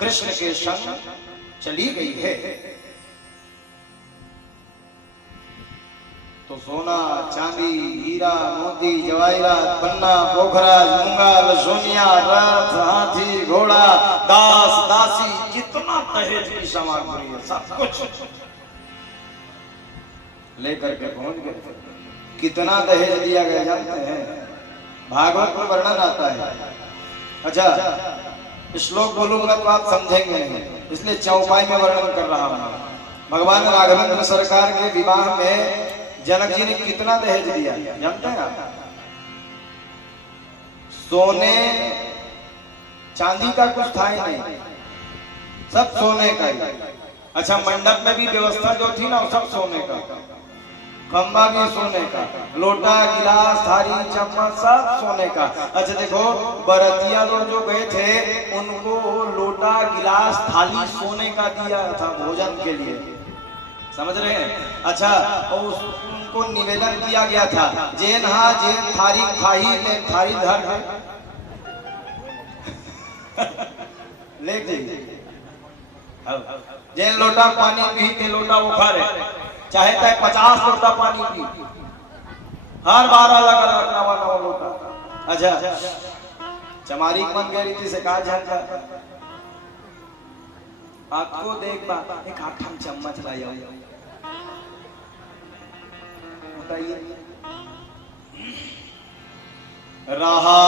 कृष्ण के संग चली गई है। तो सोना चांदी हीरा मोती जवाहरात पन्ना पोखरा मूंगल सोनिया रथ हाथी घोड़ा दास दासी कितना दहेज की सामग्री है, सब कुछ लेकर के पहुंच गए। कितना दहेज दिया गया जानते हैं? भागवत में वर्णन आता है। अच्छा श्लोक बोलूंगा तो आप समझेंगे नहीं, इसलिए चौपाई में वर्णन कर रहा हूं। भगवान राघवेंद्र सरकार के विवाह में जनक जी ने कितना दहेज दिया जानते हैं आप? सोने चांदी का कुछ था ही नहीं, सब सोने का ही। अच्छा मंडप में भी व्यवस्था जो थी ना वो सब सोने का, खंबा भी सोने का, लोटा गिलास थाली चम्मच सब सोने का। अच्छा देखो बरतिया लोग जो गए थे उनको लोटा गिलास थाली सोने का दिया था भोजन के लिए, समझ रहे हैं? अच्छा और उनको निवेदन किया गया था जेन हा जेन थारी खाही ने थारी धर ले जाइए, जेन लोटा पानी पी के लोटा उखाड़े, चाहे चाहे 50 लोटा पानी पी, हर बार अलग अलग नवा नवा लोटा। अच्छा चमारी मन गई थी से कहा झंझा आपको देख बा एक आठम चम्मच लाया बताइए। रहा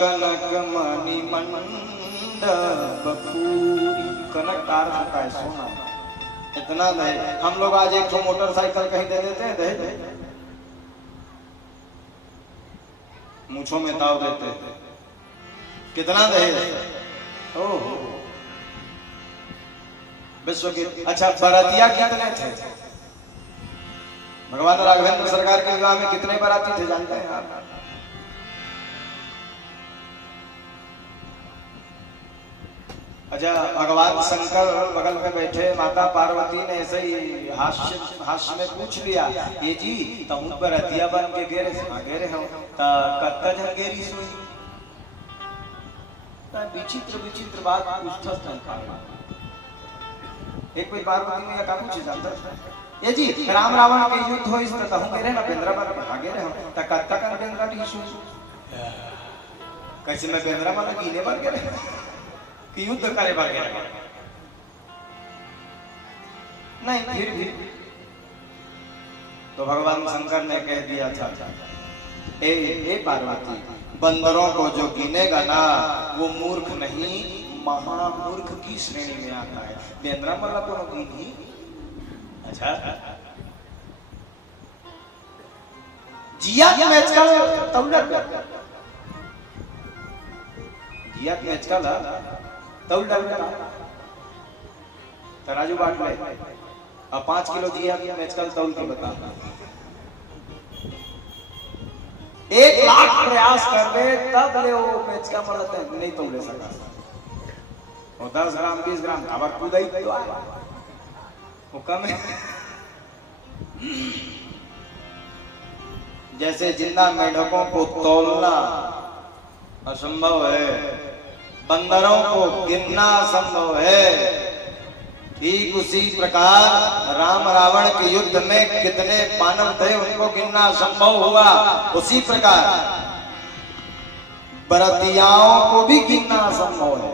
कनक मणि मंडप पूरी, कनक तार होता है सोना, इतना नहीं। हम लोग आज एक मोटरसाइकिल कहीं दे देते हैं दहेज, मूंछों में ताव देते हैं, कितना दहेज। ओह विश्व के। अच्छा बरातिया कितने थे? भगवान राघवेंद्र सरकार के विवाह में कितने बराती थे जानते हैं आप? अच्छा भगवान शंकर बगल में बैठे, माता पार्वती ने ऐसे ही हास्य में पूछ लिया ये जी तुम बरातिया बन के गेरे गेरे हो कत्ता जन गेरी सोई, विचित्र विचित्र बात पूछता था। एक कोई पार्वती में का पूछे जानता ये जी राम रावण के युद्ध हो इस तरह हूं मेरे ना बेंद्रा बन के भागे रहे हो त कत्ता का बेंद्रा भी सु कैसे मैं बेंद्रा वाला कीने बन के रहे कि युद्ध करे बन के नहीं, फिर भी तो भगवान शंकर ने कह दिया था ए पार्वती बंदरों को जो गिनेगा ना वो मूर्ख नहीं महामूर्ख की श्रेणी में आता है। बेंद्रा वाला को गिनी। अच्छा जिया के मैच का तौलर जिया के मैच का तौलर तराजू बांट ले अब 5 किलो जिया के मैच का तौल के बता। 1 लाख प्रयास कर ले तब ले वो मैच का मतलब नहीं तौले सका। और 10 ग्राम 20 ग्राम खबर कूदाई तो वो कम है। जैसे जिंदा मेढकों को तौलना असंभव है, बंदरों को गिनना संभव है, ठीक उसी प्रकार राम रावण के युद्ध में कितने मानव थे उनको गिनना संभव हुआ। उसी प्रकार बरतियाओं को भी गिनना संभव है।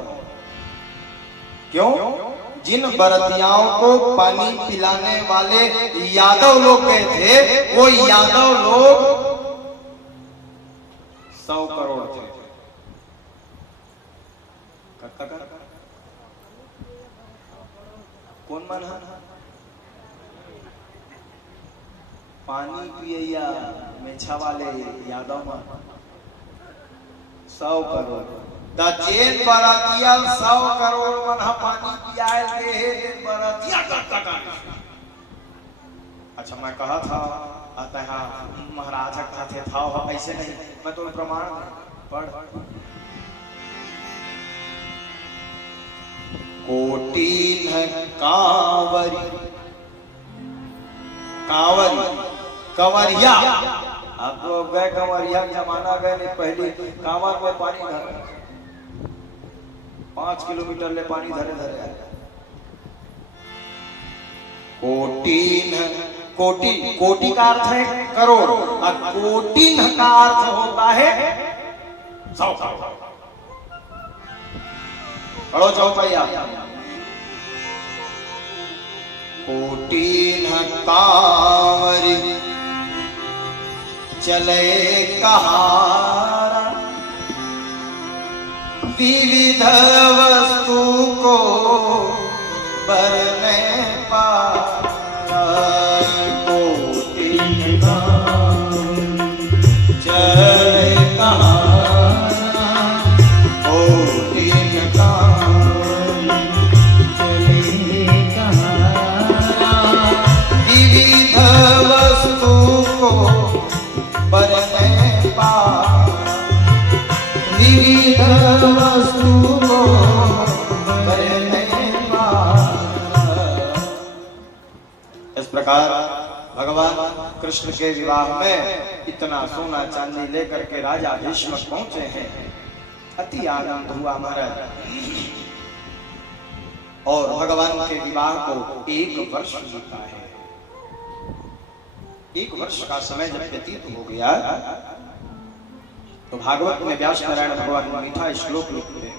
क्यों? जिन बरतियाओं को पानी पिलाने वाले यादव लोग गए थे वो यादव लोग 100 करोड़ थे। कौन मन पानी पिया मेछा वाले यादव मन 100 करोड़ जेन बरातिया 100 करोड़ मन पानी पियाए दे बरातिया का। अच्छा मैं कहा था आता है महाराजा कहते था ऐसे नहीं, मैं तो प्रमाण पढ़ कोटिन कांवरी कांवरी कंवरिया। आप लोग गए कंवरिया जमाना गए नहीं, पहले कांवर में पानी भर 5 किलोमीटर ले पानी धरे धरे आए। कोटिन, कोटि, कोटि का अर्थ है करोड़ और कोटिन का अर्थ होता है 100 करोड़। पढ़ो चौपाइया। कोटिन कांवरी चले कहारा, विविध वस्तु को बरने पारा। कोटिन कांवरी चले कहारा, कोटिन कांवरी चले कहारा, विविध वस्तु को बरने पारा, विविध वस्तु को बरने पारा। इस प्रकार भगवान कृष्ण के विवाह में इतना सोना चांदी लेकर के राजा भीष्म पहुंचे हैं। अति आनंद हुआ महाराज। और भगवान के विवाह को 1 वर्ष बीता है। 1 वर्ष का समय जब व्यतीत हो गया तो भागवत में व्यास नारायण भगवान मीठा श्लोक लिखते हैं।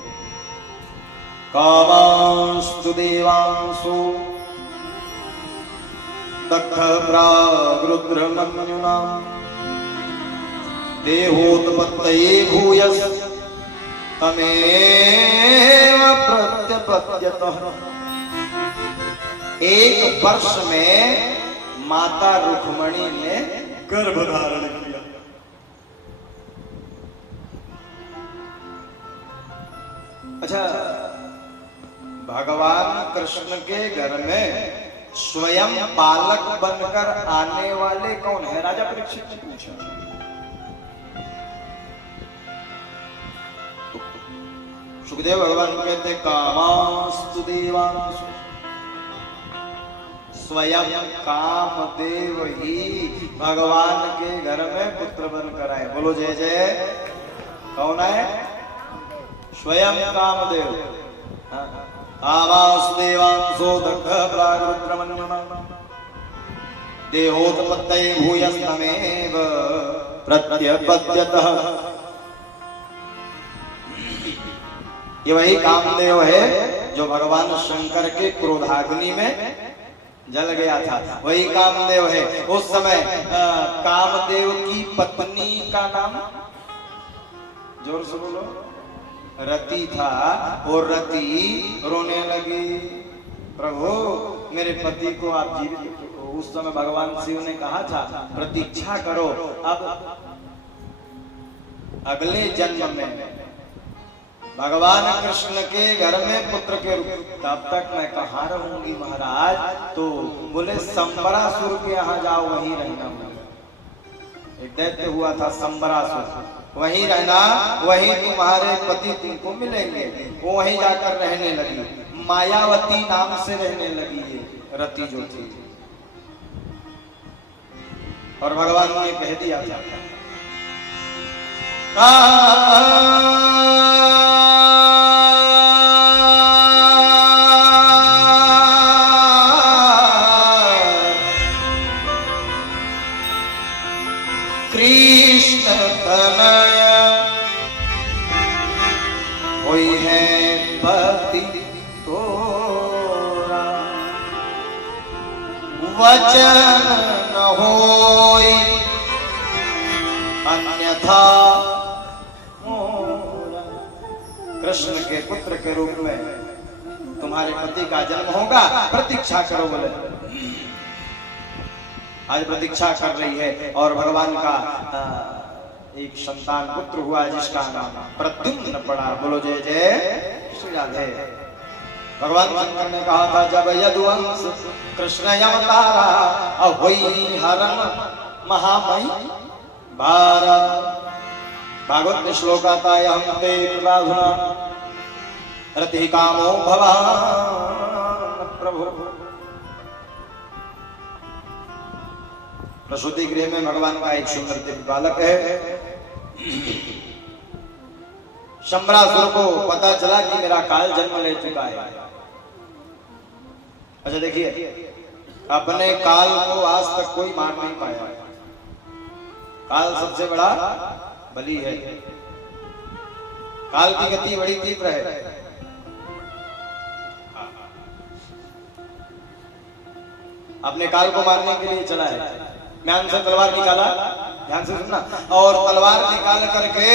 कामास्तु देवांसो दग्ध प्रागरुद्रमन्युना, देहोत्पत्तये भूयस् तमेव प्रत्यपद्यतः। 1 वर्ष में माता रुक्मणी ने गर्भ धारण किया। अच्छा, भगवान कृष्ण के घर में स्वयं बालक बनकर आने वाले कौन है? राजा परीक्षित ने पूछा। सुखदेव भगवान कहते कामास्तु देवांसु, स्वयं कामदेव ही भगवान के घर में पुत्र बनकर आए। बोलो जय जय। कौन है? स्वयं कामदेव। कामास्तु दग्ध प्रागरुद्रमन्युना, देहोत्पत्तये भूयस्तमेव प्रत्यपद्यतः। ये वही कामदेव है जो भगवान शंकर के क्रोधाग्नि में जल गया था। वही कामदेव है। उस समय कामदेव की पत्नी का नाम जोर से बोलो रति था। और रति रोने लगी, प्रभु मेरे पति को आप जीवित। उस समय भगवान शिव ने कहा था प्रतीक्षा करो, अब अगले जन्म में भगवान कृष्ण के घर में पुत्र के रूप। तब तक मैं कहाँ रहूंगी महाराज? तो बोले संबरासुर के यहाँ जाओ, वहीं रहना। एक दैत्य हुआ था संबरासुर, वहीं रहना, वहीं तुम्हारे पति तुमको मिलेंगे। वो वहीं जाकर रहने लगी। मायावती नाम से रहने लगी ये रति जो थी। और भगवान ने कह दिया था कृष्ण तनय होई है पति तोरा, वचन न होई अन्यथा मोरा। कृष्ण के पुत्र के रूप में तुम्हारे पति का जन्म होगा, प्रतीक्षा करो। बोले आज प्रतीक्षा कर रही है। और भगवान का एक संतान पुत्र हुआ जिसका नाम प्रद्युम्न पड़ा। बोलो जय जय श्री राधे। भगवान शंकर ने कहा था जब यदुवंश कृष्ण अवतारा अहोई हरम महामही भारा। भागवत में श्लोक आता है हम ते प्राधुना रति कामो भवान प्रभु। प्रसूति गृह में भगवान का एक सुंदर दिव्य बालक है। शंबरासुर को पता चला कि मेरा काल जन्म ले चुका है। अच्छा देखिए, अपने काल को आज तक कोई मार नहीं पाया। काल सबसे बड़ा बली है। काल की गति बड़ी तीव्र है। अपने काल को मारने के लिए चला है। म्यान से तलवार निकाला, ध्यान से सुनना, और तलवार निकाल करके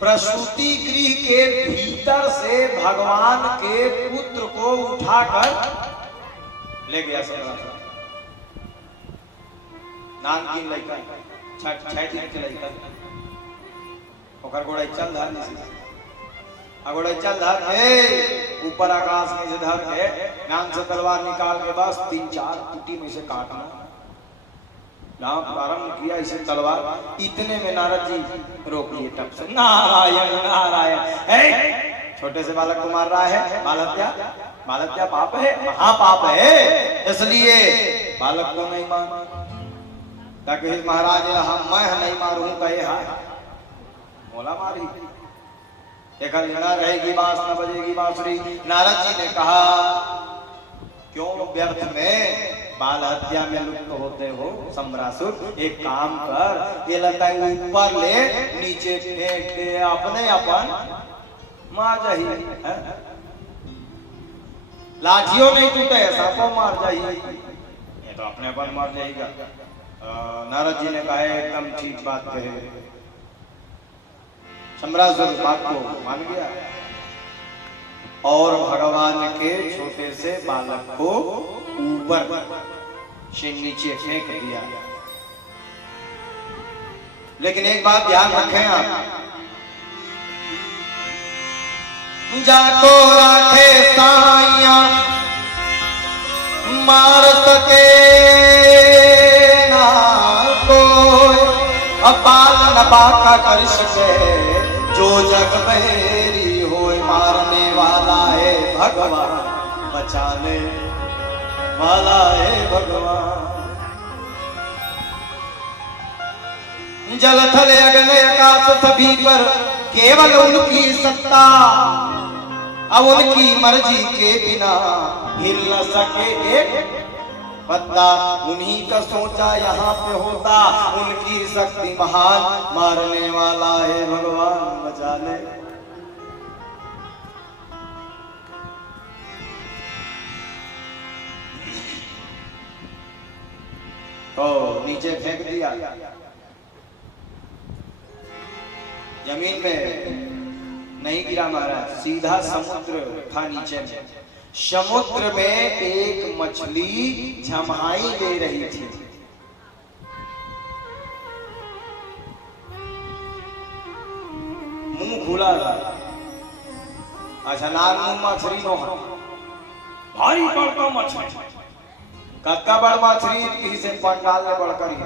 प्रसूति गृह के भीतर से भगवान के पुत्र को उठाकर ले गया। नानकीन लड़का, छह दिन के लड़का, ओकर गोड़ा चल धर, गोड़ा चल धर के ऊपर आकाश में से धर के नाम से तलवार निकाल के बस 3-4 टूटी में से काटना जहां प्रारंभ किया इसे तलवार। इतने में नारद जी रोक लिए टप से, नारायण नारायण, छोटे से बालक को मार रहा है। बाल हत्या पाप है, महापाप है, इसलिए बालक को नहीं मार। ताकि महाराज मैं नहीं मारूं कहे मोला मारी, एक लड़ा रहेगी बांस न बजेगी बांसुरी। नारद जी ने कहा क्यों व्यर्थ में बाल हत्या में लुप्त होते हो शंबरासुर, एक काम कर, ये लता ऊपर ले नीचे फेंक दे, अपने अपन मार जाइए। लाठियों नहीं टूटे, सांपों मार जाइए, ये तो अपने अपन मार जाएगा। नारद जी ने कहा एकदम ठीक बात कहे। शंबरासुर बात को मान गया और भगवान के छोटे से बालक को ऊपर से नीचे फेंक दिया। लेकिन एक बात ध्यान रखें आप, जाको राखे साइया मार सके ना कोई, बाल न बाका कर सके जो जग मेरी होए। मारने वाला है भगवान, बचाने वाला है भगवान। जल थल अगले आकाश सभी पर केवल उनकी सत्ता, अब उनकी मर्जी के बिना हिल न सके एक पत्ता। उन्हीं का सोचा यहाँ पे होता, उनकी शक्ति महान, मारने वाला है भगवान, बचा ले। तो नीचे फेंक दिया, जमीन में नहीं गिरा महाराज, सीधा समुद्र था नीचे में। समुद्र में एक मछली झमहाई ले रही थी। मुंह खुला था। अच्छा नाग मुंह मछली नो भारी बड़का मछली, कक्का बड़ मछली किसी से पंडाल में बढ़कर ही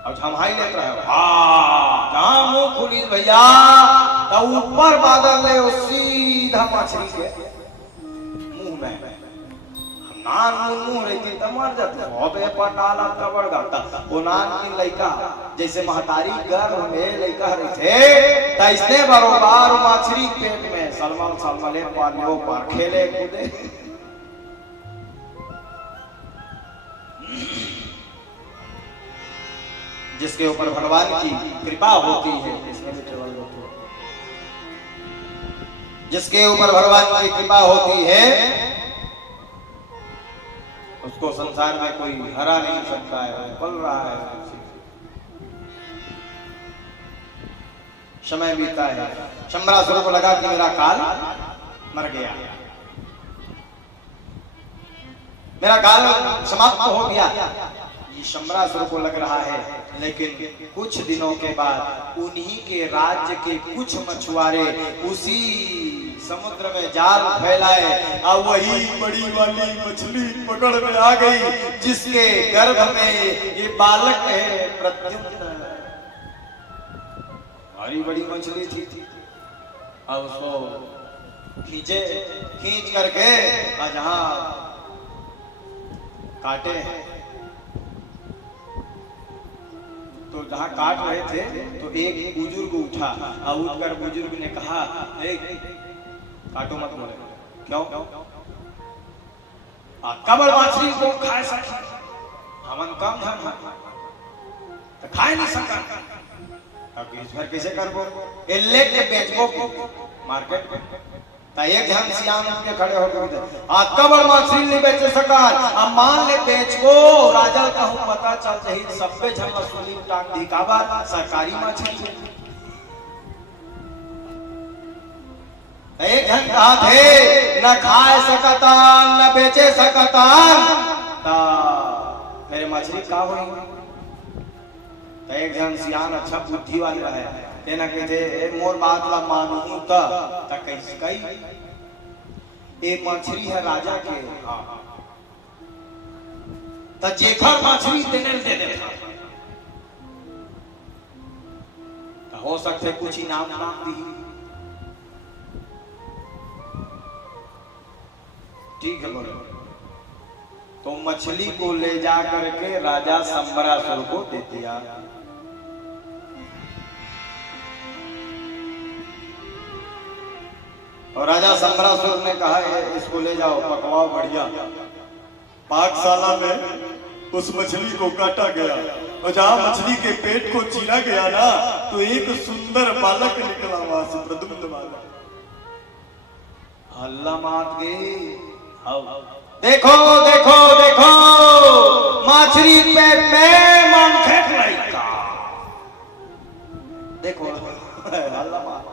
अब झमहाई लेता है। हाँ मुंह खुली भैया, तो ऊपर बादल ले सीधा मछली के मुंह में। नान मुंह रहती तो मर जाता, पंडाल आपका बढ़ जाता। वो नान की लड़का जैसे महतारी गर्भ में लड़का रहते, तैसने बरोबार मछली पेट में सलमान सलमले पालियो पर खेले कूदे। जिसके ऊपर भगवान की कृपा होती है, जिसके ऊपर भगवान की कृपा होती है उसको संसार में कोई हरा नहीं सकता है, पल रहा है। समय बीता है, शंबरासुर को लगा कि मेरा काल मर गया, मेरा काल समाप्त हो गया, ये शंबरासुर को लग रहा है। लेकिन कुछ दिनों के बाद उन्हीं के राज्य के कुछ मछुआरे उसी समुद्र में जाल फैलाए और वही बड़ी वाली मछली पकड़ में आ गई, जिसके गर्भ में ये बालक है प्रद्युम्न। बड़ी बड़ी मछली थी, अब उसको खींच करके जहां काटे हैं तो तो जहाँ काट रहे थे तो एक बुजुर्ग उठा और उठकर बुजुर्ग ने कहा, काटो मत बोले, क्यों? कबड़ मछली को खाए सके, हमन कम धन तो खाए नहीं सका, अब इस बार कैसे करबो? ले के बेचबो मार्केट में, तो एक जन सियान के खड़े होकर कबड़ मछली नहीं बेच सका, अब मान ले बेचबो, राजा का हूँ पता चल जाही, सबे जन वसूली टांग दी, काबर सरकारी मछली। एक जन कहा थे न खाए सकतान न बेचे सकतान, मेरे मछली का हुई? एक जन सियान अच्छा बुद्धि वाला है, तेना कहते मोर बात ला मानू त कैसे कई, एक मछली है राजा के, त जेखर मछली तेने दे देता, हो सकते कुछ इनाम नाम दी, ठीक है बोलो। तो मछली को ले जा करके राजा संबरासुर को दे दिया। और राजा संबरासुर ने कहा इसको ले जाओ, पकवाओ बढ़िया। पाकशाला में उस मछली को काटा गया और जहाँ मछली के पेट को चीरा गया ना, तो एक सुंदर बालक निकला वहां से, प्रद्युम्न बालक। हल्ला मार गए, देखो देखो देखो मछली पेट में मांखेट लड़का, देखो हल्ला मार।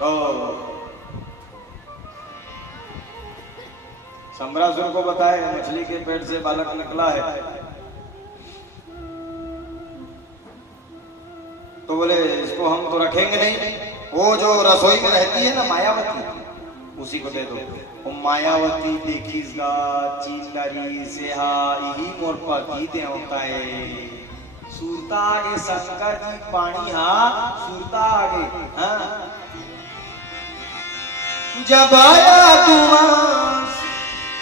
तो संबरासुर को बताए मछली के पेट से बालक निकला है, तो बोले इसको हम तो रखेंगे नहीं, वो जो रसोई में रहती है ना मायावती, उसी को दे दो। वो मायावती देखीसगा चिंदरी से हा यही मोर पति देवता है, सुरता आगे शंकर जी पानी हा, सुरता आगे हाँ। जब आया तुम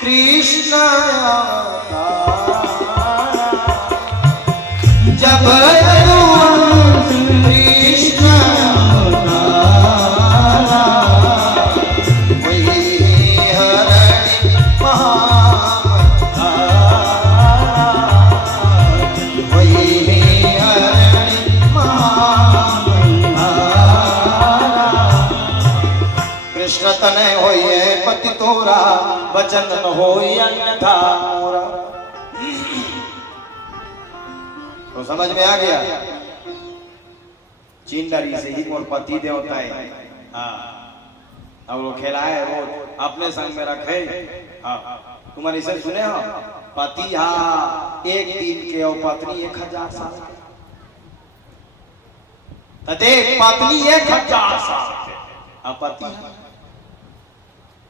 कृष्ण जब तने होइए पति तोरा वचन न होई अन्यथा मोरा। तो समझ में आ गया, चिंदरी से ही मोर पति देवता है। हाँ, अब वो खिलाए रोज अपने संग में रखे। हाँ, तुम्हारे इसे सुने हो, पति हाँ 1 दिन के और पत्नी 1000 साल के, तो देख पत्नी 1000 साल के और पति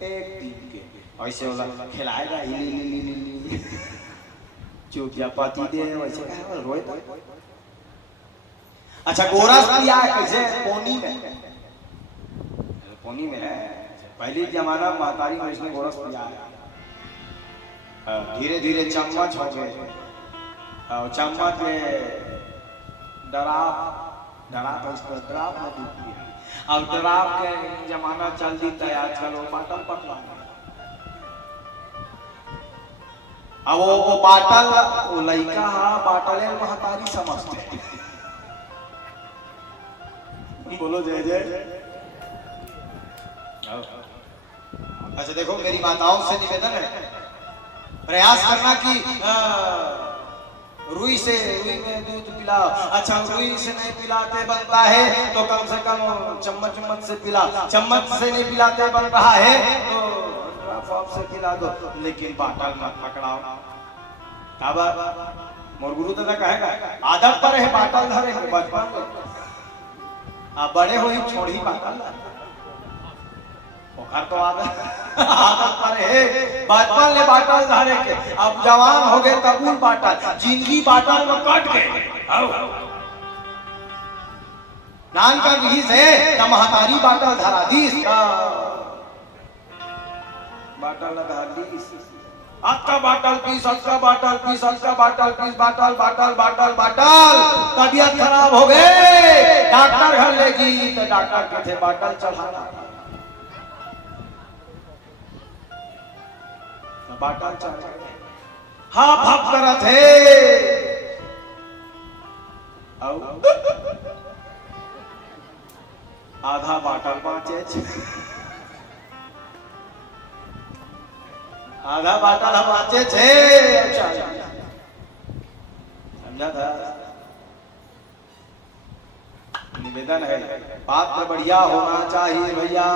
1 दिन के, ऐसे वाला खिलाएगा चुप जा पति दे वैसे रोए तो। अच्छा गोरस पिया है कैसे? पोनी में है, पहले जमाना महतारी में इसने गोरस पिया है, धीरे धीरे चम्मच हो गए, चम्मच में डराप में दूध पिया। अब डराव के जमाना चल दी है आजकल, वो बाटल पकड़ा, अब वो बाटल वो लड़का हा बाटल महतारी समझते। बोलो जय जय। अच्छा देखो मेरी माताओं से निवेदन है, प्रयास करना कि रुई में दूध पिलाओ। अच्छा रुई से नहीं पिलाते बनता है तो कम से कम चम्मच से पिला, चम्मच से नहीं पिलाते बन रहा है तो ड्रॉप से पिला दो, लेकिन बाटल मत पकड़ाओ। मोर गुरु दादा कहेगा आदत पर है बाटल धरे बचपन आप बड़े हो ही छोड़ ही बाटल, घर तो आदत पर है बचपन ले बाटल धरे के, अब जवान हो गए कबूल बाटल, जिंदगी बाटल में कट गए। नान का बीस है त महतारी बाटल धरा दीस बाटल लगा दीस आपका बाटल पीस, आपका बाटल पीस, आपका bottle piece, bottle bottle bottle bottle, तबीयत खराब हो गए, डॉक्टर घर ले गई तो डॉक्टर के थे बाटल चढ़ाना, बाटल चढ़ा, हाँ भक्त कर थे आधा बाटल बाँचे, आधा बाटल हम बाँचे थे। अच्छा समझा था। निवेदन है, पात्र बढ़िया होना चाहिए भैया,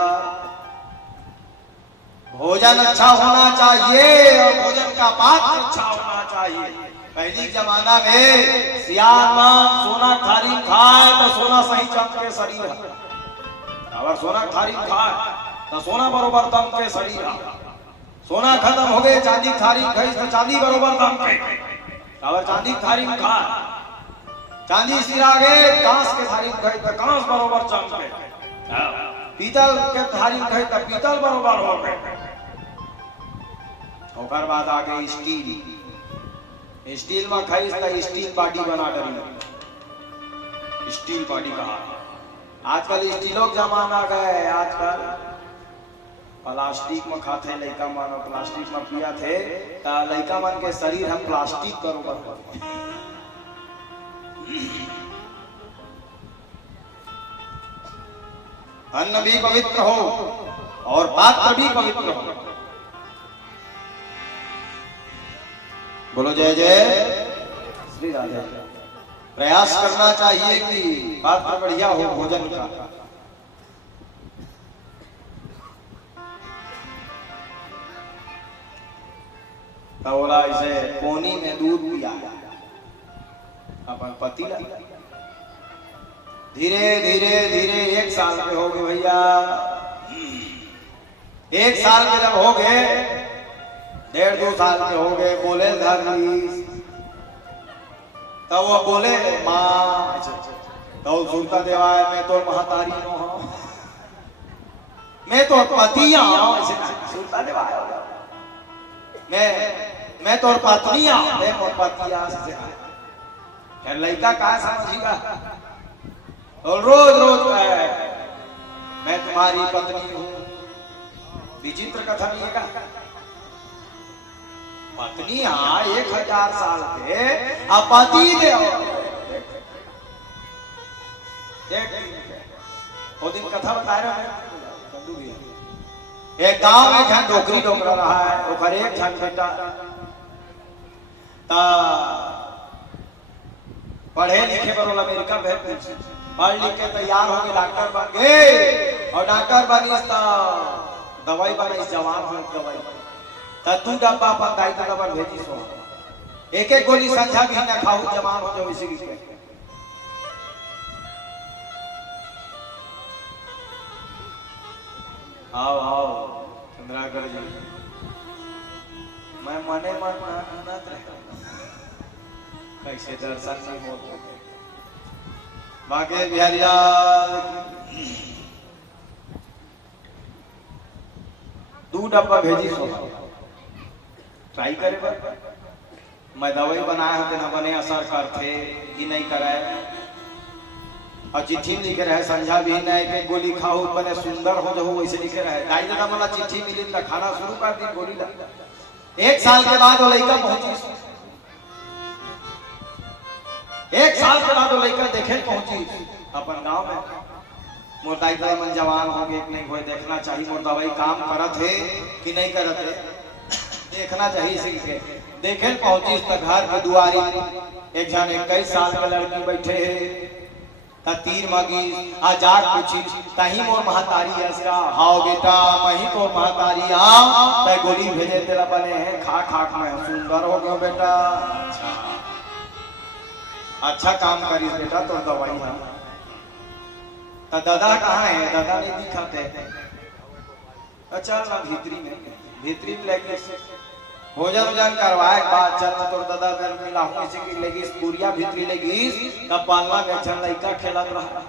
भोजन अच्छा होना चाहिए और भोजन का पात्र अच्छा होना चाहिए। पहली जमाना में सियान सोना थारी खाए तो सोना सही चमके शरीर, अगर सोना थारी खाए तो सोना बरोबर दम के शरीर, सोना खत्म हो गए चांदी थारी खाई तो चांदी बरोबर दम के, अगर चांदी थारी खाए, चांदी सिरा गए कांस के थारी खाई तो कांस बरोबर चमके, पीतल के थारी खाई तो पीतल बरोबर हो गए। ओकर बाद आगे स्टील, स्टील में खाई तो स्टील बॉडी बना डरी, स्टील बॉडी कहा। आजकल स्टीलों का जमाना गए, आजकल प्लास्टिक में खाते लड़का मन, प्लास्टिक में पिया थे तो लड़का मन के शरीर हम प्लास्टिक बरोबर, अन्न भी पवित्र हो और पात्र भी पवित्र हो। बोलो जय जय श्री राधे। प्रयास करना चाहिए कि पात्र बढ़िया हो भोजन का। बोला इसे कोनी में दूध पिया अपन पति ला, धीरे धीरे धीरे 1 साल के हो गए भैया, 1 साल के जब हो गए, 1.5-2 साल के हो गए, बोले धर्मी तब वो बोले माँ तो सुनता देवाय मैं तो महातारी नो, मैं तो पतिया सुनता देवाय, मैं तो पत्निया, मैं तो पतिया से लड़का कहा समझिएगा, और रोज रोज कहे मैं तुम्हारी पत्नी हूँ। विचित्र कथा नहीं का पत्नी 1000 साल के पति दे वो दिन कथा बता रहे हैं। एक गांव में जहाँ डोकरी डोकरा रहा है, वो एक जन बेटा पढ़े लिखे पर अमेरिका भेज, पढ़ लिख के तैयार हो गए, डॉक्टर बन गए, और डॉक्टर बनी दवाई बनी, जवान हो दवाई तू डब्बा अपन दाई तो डब्बा भेजी सो, एक गोली संझा भी ना खाऊ, जवान हो जाओ इसी के। आओ आओ चंद्राकर जी, मैं मने मन आनंद रहता, कैसे दर्शन नहीं हो बाके बिहारी लाल। 2 डब्बा भेजी सो, ट्राई करे पर मैं दवाई बनाया होते ना बने असर करते कि नहीं कराए, और चिट्ठी लिखे रहे संझा भी नहीं के गोली खाओ बने सुंदर हो जाओ, वैसे लिखे रहे। दाई दादा वाला चिट्ठी मिली तो खाना शुरू कर दी, गोली ला। 1 साल के बाद वो लड़का पहुंची, 1 साल के बाद वो लड़का देखे पहुंची अपन गांव में। मोर दाई दादा मन जवान हो गए नहीं हुए, देखना चाहिए मोर दवाई काम करत है कि नहीं करत है, देखना चाहिए इसी के। देखे पहुंची तो घर के दुआरी एक जन 21 साल का लड़की बैठे है, तीर मांगी आजाद पूछी तही मोर महतारी ऐसा, हाओ बेटा मही तो महतारी आओ, तय गोली भेजे तेरा बने हैं, खा खा में सुंदर हो गयो बेटा, अच्छा काम करी बेटा, तो दवाई है। तो दादा कहाँ है, दादा नहीं दिखाते। अच्छा ना भीतरी में लेके भोजन वोजन करवाए बाद चल तो दादा घर मिला हूँ इसी की लेगी पूरिया भीतरी लेगी, तब पालना के चल लड़का खेलत रहा।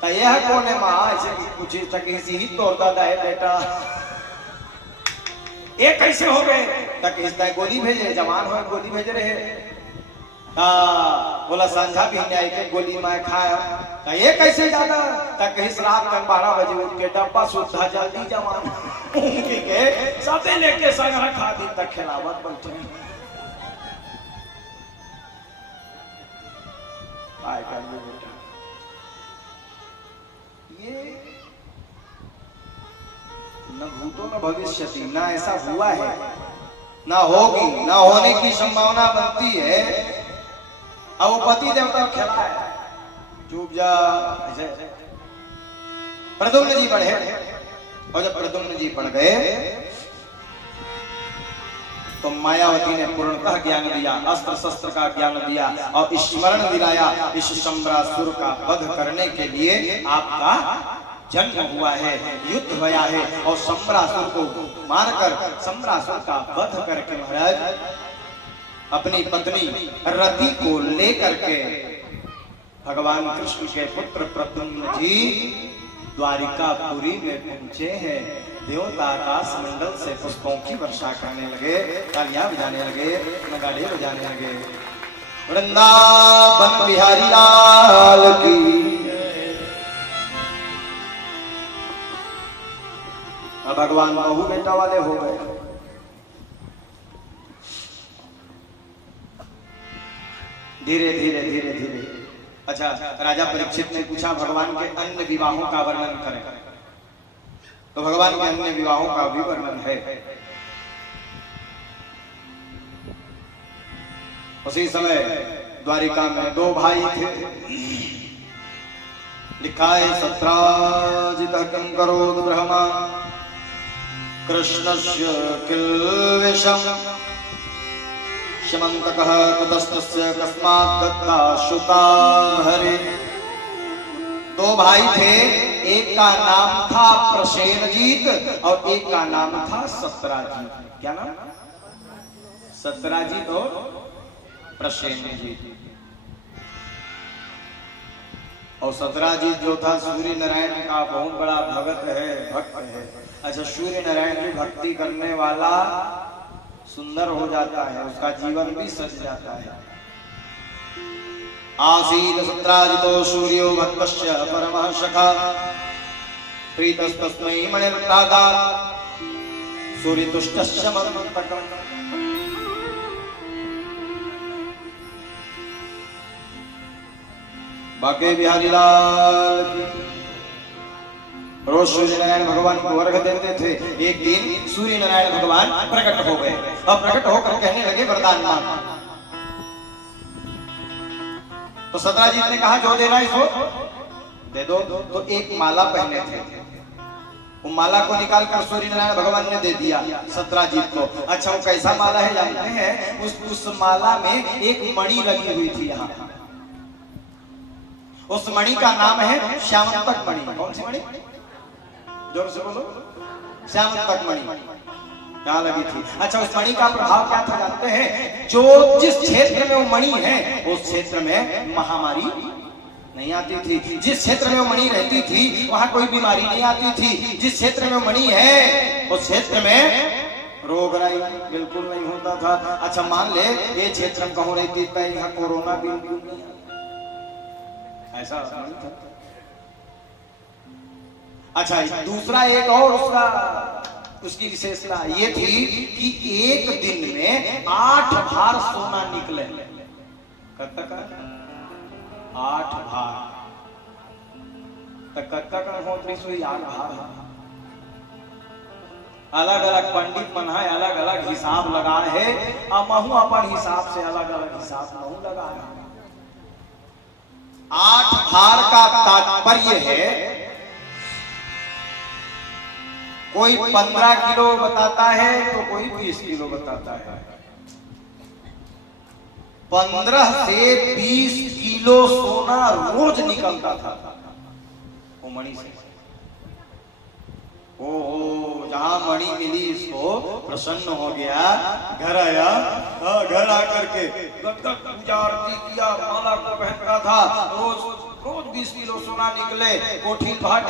तो यह कौन है माँ ऐसे पूछी सकी सी ही तोड़ दादा है बेटा, ये कैसे हो गए? तक इस गोली भेजे, जवान हो गोली भेज रहे। हाँ बोला संझा भी न्याय के गोली मैं खाया। ये कैसे जाना? तक इस रात तक 12 बजे उठ के डब्बा सुधा जल्दी जवान के सबे लेके संघा खा दी तक खिलावत बैठे। आए कर बेटा ये न भूतो न भविष्यति, ना ऐसा हुआ है ना होगी, ना होने की संभावना बनती है। अब वो पति देवता खेला है, चुप जा। ऐसे प्रद्युम्न जी पढ़े, और जब प्रद्युम्न जी पढ़ गए तो मायावती ने पूर्णतः ज्ञान दिया, अस्त्र शस्त्र का ज्ञान दिया और स्मरण दिलाया इस शंबरासुर का वध करने के लिए आपका जन्म हुआ है, युद्ध हुआ है। और शंबरासुर को मारकर शंबरासुर का वध करके महाराज अपनी पत्नी रति को लेकर के भगवान कृष्ण के पुत्र प्रद्युम्न जी द्वारिकापुरी में पहुंचे हैं। देवता आकाश मंडल से पुष्पों की वर्षा करने लगे, तालियां बजाने लगे, नगाड़े बजाने लगे। वृंदावन बिहारी लाल की। अब भगवान बहू बेटा वाले हो गए। धीरे धीरे धीरे धीरे। अच्छा, राजा परीक्षित ने पूछा भगवान के अन्य विवाहों का वर्णन करें, तो भगवान के अन्य विवाहों का भी वर्णन है। उसी समय द्वारिका में 2 भाई थे। लिखा है सत्राजितः किं करोति ब्रह्मा कृष्णस्य किल्विषम् शमन्तकः कुतस्तस्य कस्मात् दत्ता श्रुता हरे। 2 भाई थे, एक का नाम था प्रसेनजीत और एक का नाम था सत्राजीत। क्या नाम? सत्राजीत और प्रसेनजीत। और सत्राजीत जो था सूर्य नारायण का बहुत बड़ा भगत है, भक्त है। अच्छा, सूर्य नारायण की भक्ति करने वाला सुंदर हो जाता है, उसका जीवन भी सज जाता है। आसीत सत्राजितो सूर्यो भक्तस्य परमः सखा प्रीतस्तस्मै मणिर्दाता सूर्यतुष्टस्य मन्मथकम्। बाके बिहारी लाल की। रोज सूर्य नारायण भगवान को अर्घ देते थे। एक दिन सूर्य नारायण भगवान प्रकट हो गए और प्रकट होकर कहने लगे वरदान मांग। तो सत्राजीत ने कहा जो देना इसको दे दो। तो एक माला पहने थे, वो माला को निकालकर सूर्य नारायण भगवान ने दे दिया सत्राजीत को। अच्छा, वो कैसा माला है जानते हैं? उस माला में एक मणि लगी हुई थी। यहाँ उस मणि का नाम है श्यामंतक मणि। कौन सी मणि? जोर से बोलो। श्यामंतक मणि क्या लगी थी? अच्छा, उस मणि का प्रभाव क्या था जानते हैं? जो जिस क्षेत्र में वो मणि है उस क्षेत्र में महामारी नहीं आती थी। जिस क्षेत्र में वो मणि रहती थी वहां कोई बीमारी नहीं आती थी। जिस क्षेत्र में मणि है उस क्षेत्र में रोग बिल्कुल नहीं होता था। अच्छा, मान ले ये क्षेत्र में कहूं रहती था, यहाँ कोरोना बिल्कुल नहीं ऐसा नहीं था। अच्छा, दूसरा एक और उसकी विशेषता ये थी कि एक दिन में 8 भार सोना निकले। कब तक? 8 भार तक का होती सोई 8 भार। अलग अलग पंडित मन है, अलग अलग हिसाब लगा है। अब महू अपन हिसाब से अलग अलग हिसाब महू लगा है। 8 भार का तात्पर्य है कोई 15 किलो बताता है तो कोई 20 किलो बताता है। 15 से 20 किलो सोना रोज निकलता था वो मणि से। ओ जहां मणि मिली इसको प्रसन्न हो गया, घर आया। घर आकर के पूजा आरती किया, माला को पहन रहा था। रोज 20 किलो सोना निकले। कोठी घर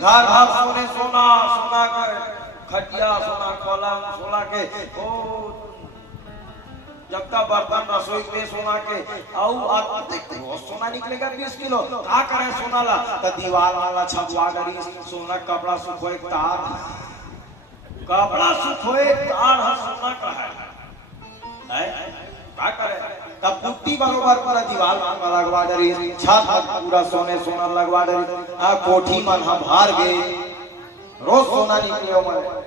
घर सोने सोना खटिया सोना खोला सोना के ओ जब तक बर्तन रसोई पे सोना के आओ सोना निकलेगा 20 किलो का करे सोना ला तो दीवार वाला छपवा गरी सोना कपड़ा सुखोए तार कपड़ा सुखोए तार है सोना का है का करे तब पुट्टी बरोबर पूरा दीवार में लगवा दरी छत पूरा सोने सोना लगवा दरी आ कोठी मन हम हार गए रोज सोना निकले मारे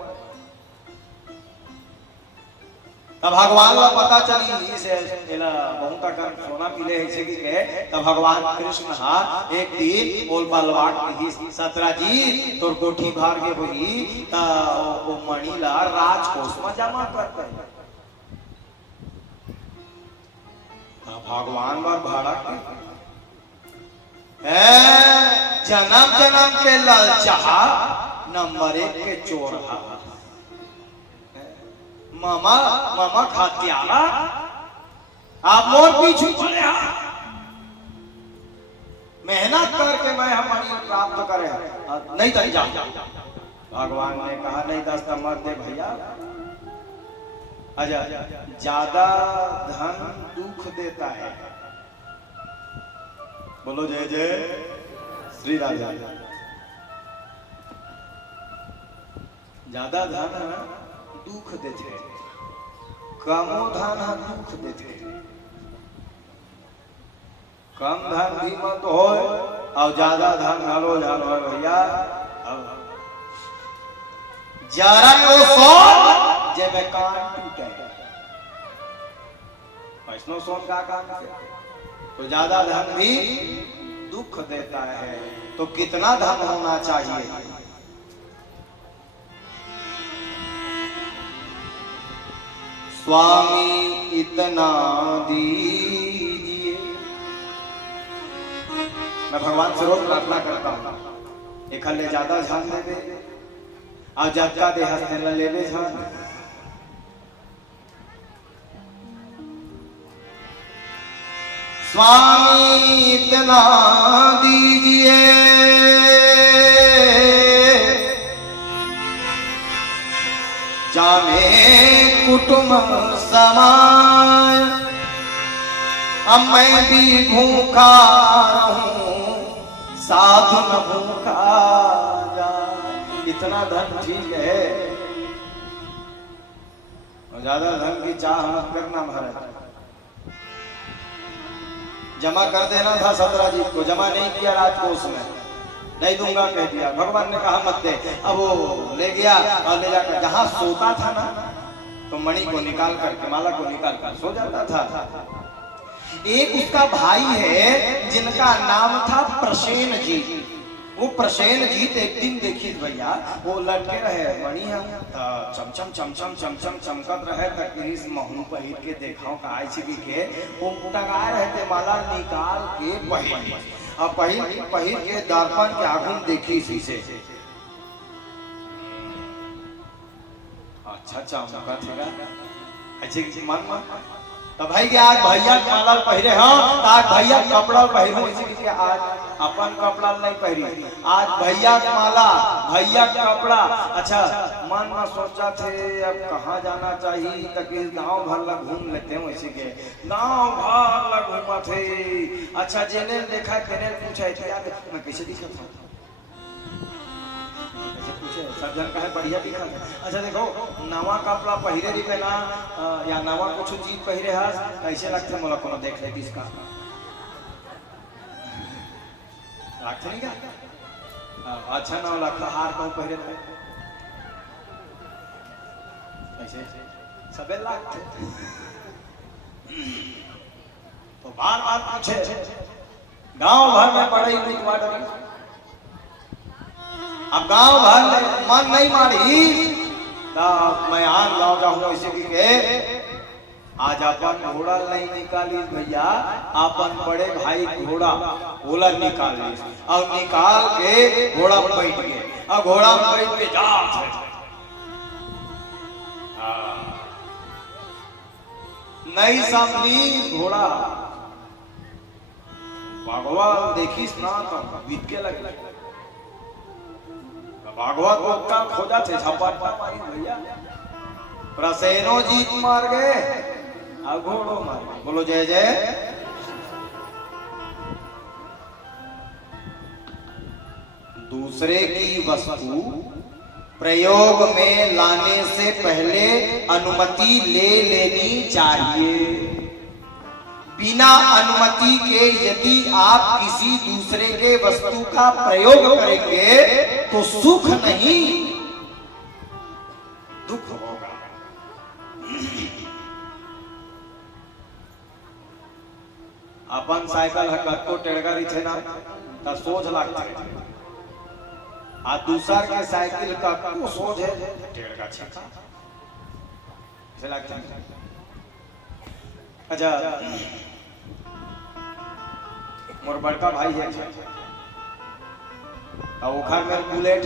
तब भगवान का पता चली इसे एला बहुत कर सोना पीले है कि के तब भगवान कृष्ण हा एक दिन बोल बलवाट की 17 जी तोर कोठी भार के होई ता ओ मणिला राजकोष में जमा करते भगवान बार भाड़ा जन्म जन्म के लालचा नंबर 1 के चोर हा मामा मामा खातियारा आप मोर पीछू चले मेहनत करके मैं हमारी प्राप्त करे नहीं तो जा भगवान ने कहा नहीं 10 मत दे भैया आजा ज्यादा धन दुख देता है बोलो जय जय श्री राधे ज्यादा धन दुख देते कमो धन दुख देते कम धन भी मत हो और ज्यादा धन हलो जानो भैया जरा वो सोन जे में कान टूटे वैष्णव सोन का काम है तो ज्यादा धन भी दुख देता है तो कितना धन होना चाहिए स्वामी इतना दीजिए मैं भगवान से रोज प्रार्थना करता हूँ एक हल्ले ज्यादा ध्यान दे दे और जब का दे हंसने न ले ले ध्यान स्वामी इतना दीजिए जाने कुटुंब समाय अब मैं भी भूखा रहूं साधु न भूखा जाए इतना धन ठीक है और ज्यादा धन की चाह मत करना महाराज जमा कर देना था 17 जी को जमा नहीं किया राजकोष में नहीं दूंगा कह दिया भगवान ने कहा मत दे अब वो ले गया और ले जाकर जहां सोता था ना तो मणि को निकाल करके माला को निकाल कर सो जाता था एक उसका भाई है जिनका नाम था प्रसेन जी वो प्रसेन जी एक दिन देखिए भैया वो लटके रहे मणि चमचम चमचम चमचम चमकत रहे तकरीस महू पहिर के देखाओ का के वो टंगा रहे थे माला निकाल के पहिर के दर्पण के आगुन देखी शीशे अच्छा चमका थेगा अच्छे मन तो भाई के आज भैया माला पहिरे हाँ आज भैया कपड़ा पहिरो इसलिए आज अपन कपड़ा नहीं पहरी आज भैया माला भैया कपड़ा अच्छा मन में सोचा थे अब कहाँ जाना चाहिए तक गांव भर ला घूम लेते हैं इसी के गांव भर ला घूमा थे अच्छा जेने देखा तेने पूछा मैं कैसे दिखा था सब जन का है बढ़िया दिखा अच्छा देखो नवा कपड़ा पहिरे दी ना या नवा कुछ चीज पहिरे हास कैसे लगते मोला कोनो देख ले किसका लगते नहीं क्या अच्छा ना लगता हार को पहिरे थे ऐसे सबे लगते तो बार बार पूछे गांव भर में पढ़ाई नहीं वाटर अब गांव भर में मन नहीं मारी मैं आन गाँव जाऊँ इसी के आज अपन घोड़ा नहीं निकाली भैया अपन बड़े भाई घोड़ा ओला निकाली और निकाल के घोड़ा पर बैठ गए और घोड़ा पर बैठ के जा नहीं संभली घोड़ा भगवान देखिस ना तो बीत के लगे भागवत उत्तर खोजा थे झपट्टा मारी भैया प्रसेनो जीत मार गए घोड़ो मार गए। बोलो जय जय। दूसरे की वस्तु प्रयोग में लाने से पहले अनुमति ले लेनी चाहिए। बिना अनुमति के यदि आप किसी दूसरे के वस्तु का प्रयोग करेंगे तो सुख नहीं दुख होगा। अपन साइकिल हको टेड़गारी थे ना तो सोच लगता है आ दूसर के साइकिल का को सोच है टेड़गा छक्का से लगता है। अच्छा मोर बड़का भाई है ओखर में बुलेट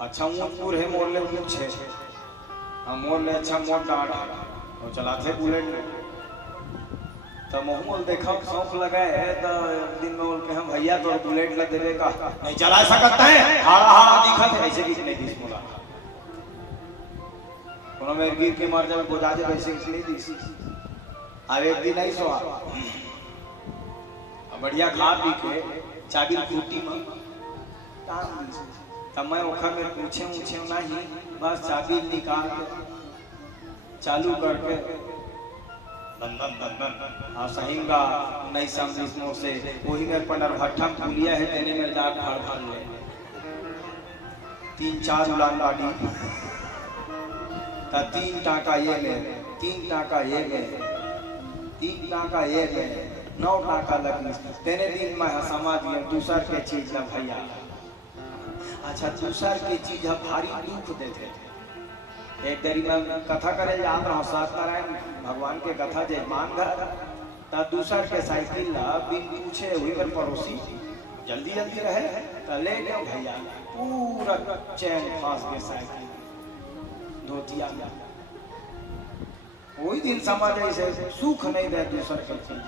अच्छा ऊँचपुर है मोर ले ऊँच है मोर ले अच्छा मोट डांट तो चलाते बुलेट तो मोहम्मद देखा शौक लगा है तो दिन में बोल के हम भैया तो बुलेट ला देवे का नहीं चला सकता है हाड़ा हाड़ा दिखा थे ऐसे किस नहीं दिस बोला कोनो में गिर के मर जावे बुझा जावे ऐसे किस नहीं दिस। अब एक दिन नहीं सोआ बढ़िया खा पी के चाबी खूटी में तब मैं ओखर में पूछे नहीं बस चाबी निकाल के चालू करके दंदन दंदन हाँ सहींगा 1920 से वही मेरे पंडर भट्ठा पुलिया है तेने में जाग भाड़ भाड़ ले 3-4 उड़ान गाड़ी ता 3 टाका ये में 3 टाका ये में 3 टाका ये में 9 टाका लगी तेने दिन में समाज में दूसर के चीज ना भैया। अच्छा दूसर के चीज भारी दुख देते थे। एक दरी में कथा करे याद रहो सत्यनारायण भगवान के कथा जयमान घर ता दूसर के साइकिल ला बिन पूछे हुई कर पड़ोसी जल्दी जल्दी रहे ता ले गया भैया पूरा चैन फांस के साइकिल धोतिया में वही दिन समझ ऐसे सुख नहीं दे दूसर के चीज।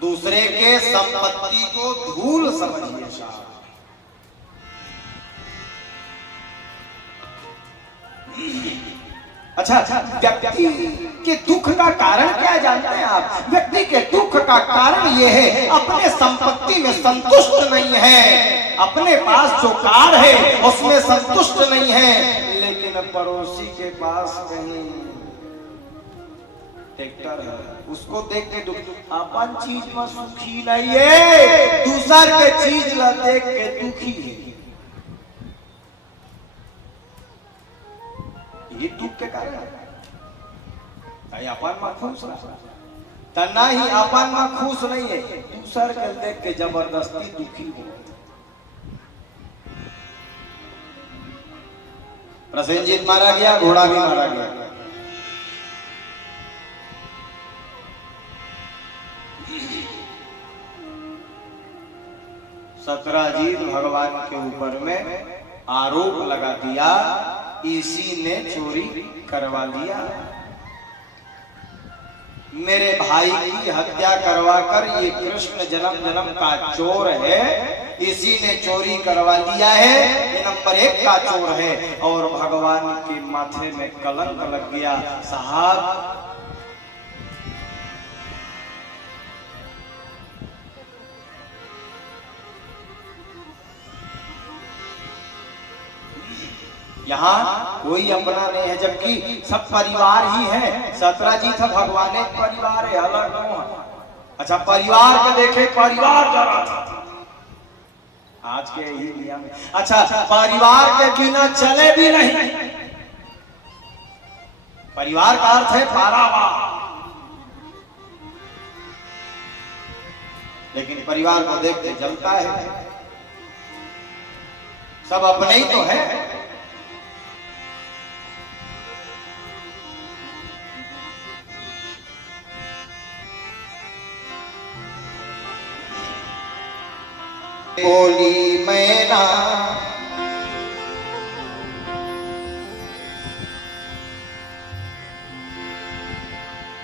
दूसरे के संपत्ति को धूल समझिए साहब। अच्छा व्यक्ति के दुख का कारण क्या जानते हैं आप? व्यक्ति के दुख का कारण यह है अपने संपत्ति में संतुष्ट नहीं है, अपने पास जो कार है उसमें संतुष्ट नहीं है, लेकिन पड़ोसी के पास कहीं ट्रैक्टर है उसको देख के दुख। अपन चीज में सुखी नहीं है, दूसर के चीज ला देख के दुखी है। ये दुख के कारण अपन में खुश तना ही अपन में खुश नहीं है, दूसर के देख के जबरदस्ती दुखी हो। प्रसेनजीत मारा गया, घोड़ा भी मारा गया। सत्राजीत भगवान के ऊपर में आरोप लगा दिया, इसी ने चोरी करवा लिया, मेरे भाई की हत्या करवाकर ये कृष्ण जन्म जन्म का चोर है, इसी ने चोरी करवा लिया है, ये नंबर 1 का चोर है। और भगवान के माथे में कलंक लग गया। साहब यहाँ कोई अपना नहीं है, जबकि सब परिवार ही है। सत्राजीत भगवान एक परिवार है, अलग क्यों है? अच्छा परिवार के देखे परिवार जरा था आज के ही नियम। अच्छा परिवार के बिना चले भी नहीं, परिवार का अर्थ है पारावार, लेकिन परिवार को देख के जलता है। सब अपने ही तो है। बोली मैना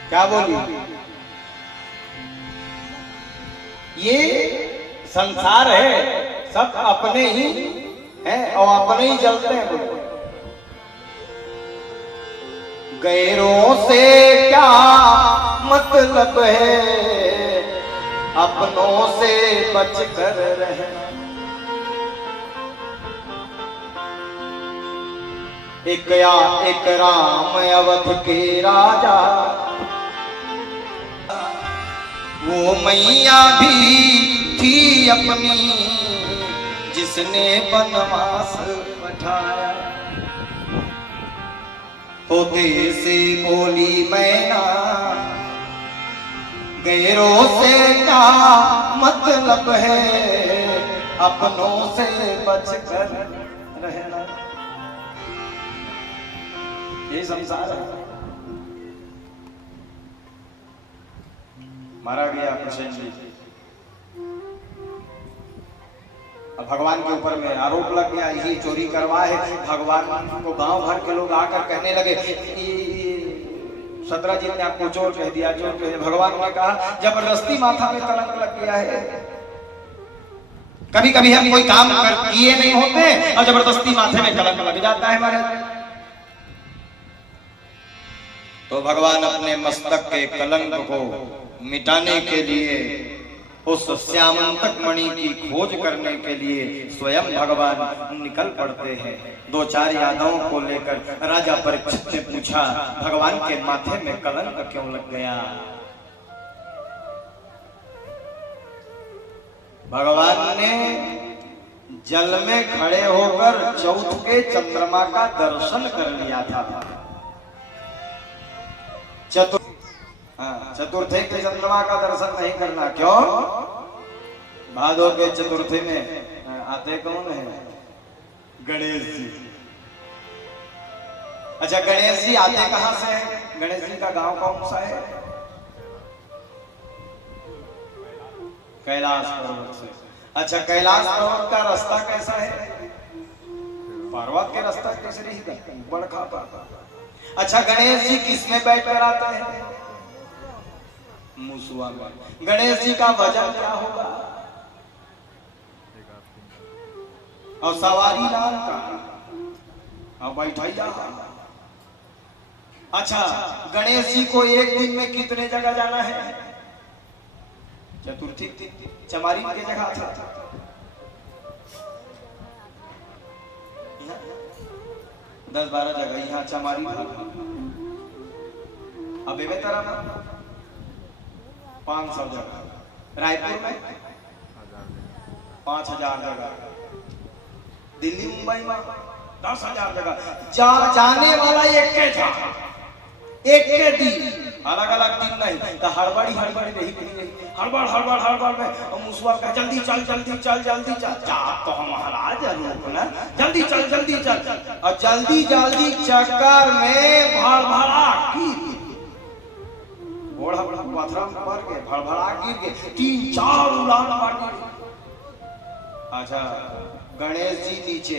क्या बोली? ये संसार है, सब अपने ही हैं और अपने ही जलते हैं। गैरों से क्या मतलब है, अपनों से बच कर रहना। एक राम अवध के राजा, वो मैया भी थी अपनी जिसने वनवास पठाया। तोते से बोली मैना, गैरों से क्या मतलब है, अपनों से बच कर रहना। ये संसार है। मारा गया हुसैन जी, अब भगवान के ऊपर में आरोप लग गया, यही चोरी करवा है। भगवान को गांव भर के लोग आकर कहने लगे, सदरा जी ने आपको चोर कह दिया, चोर कह दिया। भगवान ने कहा, जबरदस्ती माथा में कलंक लग गया है। कभी कभी हम कोई काम किए नहीं होते और जबरदस्ती माथे में कलंक लग जाता है हमारे। तो भगवान अपने मस्तक के कलंक को मिटाने के लिए, उस श्यामंतक मणि की खोज करने के लिए स्वयं भगवान निकल पड़ते हैं। दो चार यादवों को लेकर राजा परीक्षित ने पूछा, भगवान के माथे में कलंक क्यों लग गया? भगवान ने जल में खड़े होकर चौथ के चंद्रमा का दर्शन कर लिया था। चतुर्थी के चंद्रमा का दर्शन नहीं करना। क्यों? भादो के चतुर्थी में आते कौन है? गणेश जी। अच्छा, गणेश जी आते कहां से है? गणेश जी का गांव कौन सा है? कैलाश पर्वत से। अच्छा, कैलाश पर्वत का रास्ता कैसा है? पर्वत के रास्ता कैसे नहीं बड़खा पापा। अच्छा, गणेश जी किसमें बैठ कर आते हैं? मुसवा में। गणेश जी का वजन क्या होगा? और सवारी नाम का और बैठाइया। अच्छा, गणेश जी को एक दिन में कितने जगह जाना है? चतुर्थी चमारी की जगह था। 10-12 जगह यहाँ चमारी। अबे में तरह 500 जगह। रायपुर में 5000 जगह। दिल्ली मुंबई में 10,000 जगह। जाने वाला एक के था, एक के दिन, अलग अलग दिन नहीं। तो हड़बड़ी रही हड़बड़ में मुसवा का जल्दी चल जा तो महाराज रोकना, जल्दी चल। और जल्दी चक्कर में भड़भड़ा घोड़ा पत्थर पर के भड़भड़ा गिर के 3-4 उड़ान मारी। अच्छा, गणेश जी नीचे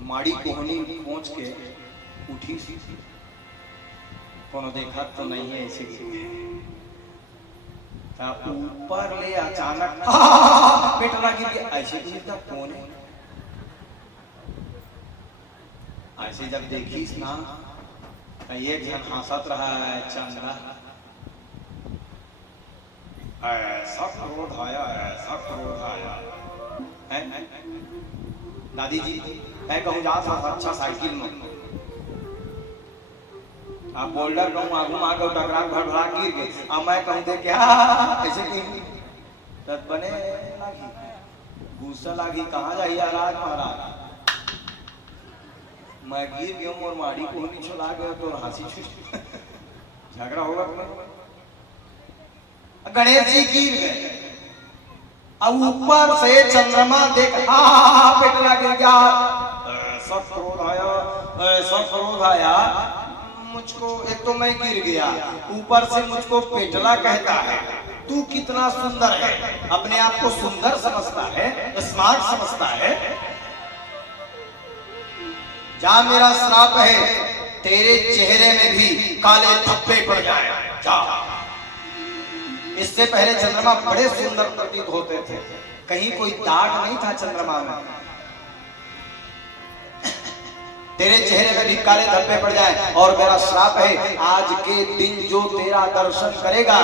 माड़ी कोहनी पहुंच के उठी। कोनो देखा तो नहीं है ऐसे। ऊपर ले अचानक पेटला गिर गया। ऐसे गिरता कौन है? ऐसे जब देखीस ना, एक जन हंसत रहा है। चंद्रा ऐसा क्रोध आया है। दादी जी मैं कहूँ जा अच्छा साइकिल में आप बोल्डर कहूँ आगू आगे टकरा भड़भड़ा गिर गए। अब मैं कहूँ दे क्या ऐसे तब बने लागी गुस्सा लागी। कहाँ जाइए राज महाराज? मैं गिर गया और माड़ी को नहीं छुला गया तो हंसी झगड़ा होगा। गणेश जी गिर गए। अब ऊपर से चंद्रमा देख पेटला गिर गया। सब क्रोध आया मुझको। एक तो मैं गिर गया, ऊपर से मुझको पेटला कहता है। तू कितना सुंदर है, अपने आप को सुंदर समझता है, स्मार्ट समझता है। जा, मेरा श्राप है तेरे चेहरे में भी काले धब्बे पड़ जाए। जा, इससे पहले चंद्रमा बड़े सुंदर प्रतीत होते थे, कहीं कोई दाग नहीं था चंद्रमा में। तेरे चेहरे पे भी काले धब्बे पड़ जाए और मेरा श्राप है, आज के दिन जो तेरा दर्शन करेगा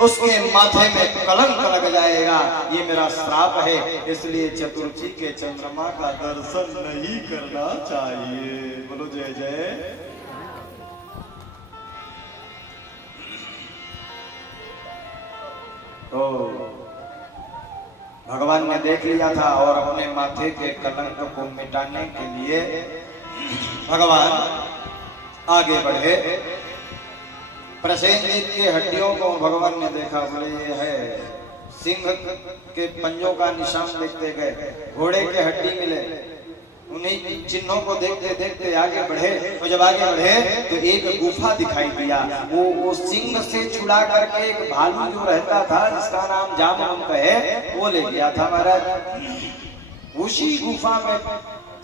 उसके माथे में कलंक लग जाएगा, ये मेरा श्राप है। इसलिए चतुर्थी के चंद्रमा का दर्शन नहीं करना चाहिए। बोलो जय जय। तो भगवान ने देख लिया था और अपने माथे के कलंक को मिटाने के लिए भगवान आगे बढ़े। प्रसेनजीत की हड्डियों को भगवान ने देखा, बोले ये है सिंह के पंजों का निशान देखते गए, घोड़े के हड्डी मिले, उन्हीं चिन्हों को देखते देखते आगे बढ़े। तो जब आगे बढ़े तो एक गुफा दिखाई दिया, वो सिंह से छुड़ा करके एक भालू जो रहता था जिसका नाम जामवंत है वो ले गया था महाराज। उसी गुफा में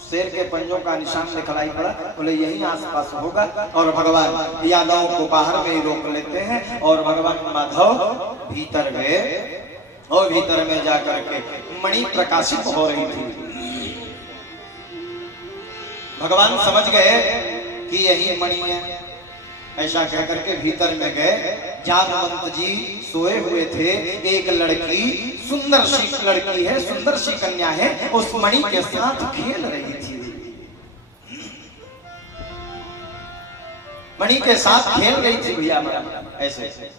शेर के पंजों का निशान दिखलाई पड़ा, बोले यही आसपास होगा। और भगवान यादवों को बाहर में ही रोक लेते हैं और भगवान माधव भीतर गए और भीतर में जाकर के मणि प्रकाशित हो रही थी। भगवान समझ गए कि यही मणि है, ऐसा कहकर के भीतर में गए। जामवंत जी सोए हुए थे, एक लड़की, सुंदर सी लड़की है, सुंदर सी कन्या है, उस मणि के साथ खेल रही थी। मणि के साथ खेल रही थी भैया, ऐसे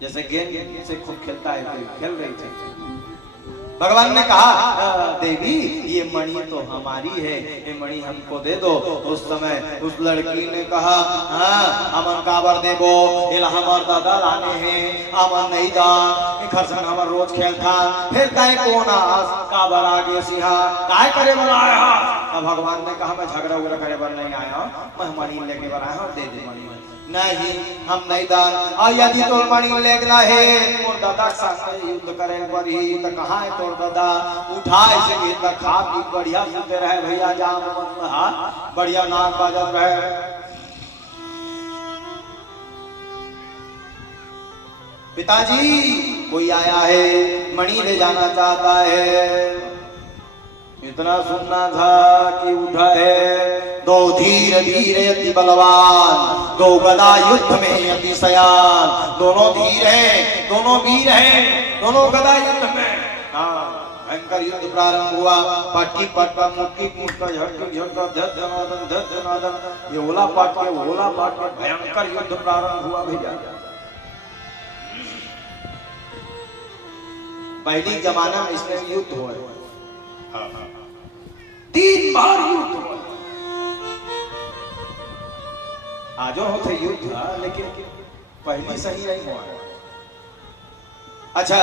जैसे गेंद से खूब खेलता है, खेल रही थी। भगवान ने कहा देवी ये मणि तो हमारी है, ये मणि हमको दे दो। उस समय उस लड़की ने कहा हाँ अमन काबर देबो, इला हमार दादा लाने हैं, अमन नहीं दान घर से हमार रोज खेलता, फिर तय कोना काबर आगे सिहा काय करे बनाया। अब भगवान ने कहा मैं झगड़ा उगड़ा करे बर नहीं आया, मैं मणि लेके बर आया हूं, दे दे मणि। नहीं हम नहीं दान, और यदि तोर मणि लेगना है तोर दादा संग युद्ध करे पड़ी तो कहां है तोर दादा, उठा इसे तो खा पी बढ़िया सुते रहे भैया, जाम बढ़िया नाम बाजत रहे। पिताजी कोई आया है, मणि ले जाना चाहता है। इतना सुनना था कि उठा है, दो धीर वीर यति बलवान, दो गदा युद्ध में यति सयान। दोनों धीर हैं, दोनों वीर हैं, दोनों गदा युद्ध में। हाँ भयंकर युद्ध प्रारंभ हुआ। पाटी पटका मुक्की मुक्का झटकी झटका धनादन धनादन, ये ओला पाट के ओला पाट के भयंकर युद्ध प्रारंभ हुआ भैया। पहली जमाना में इसमें युद्ध हुआ, 3 बार युद्ध हुआ। आजो होते युद्ध लेकिन पहली सही नहीं हुआ। अच्छा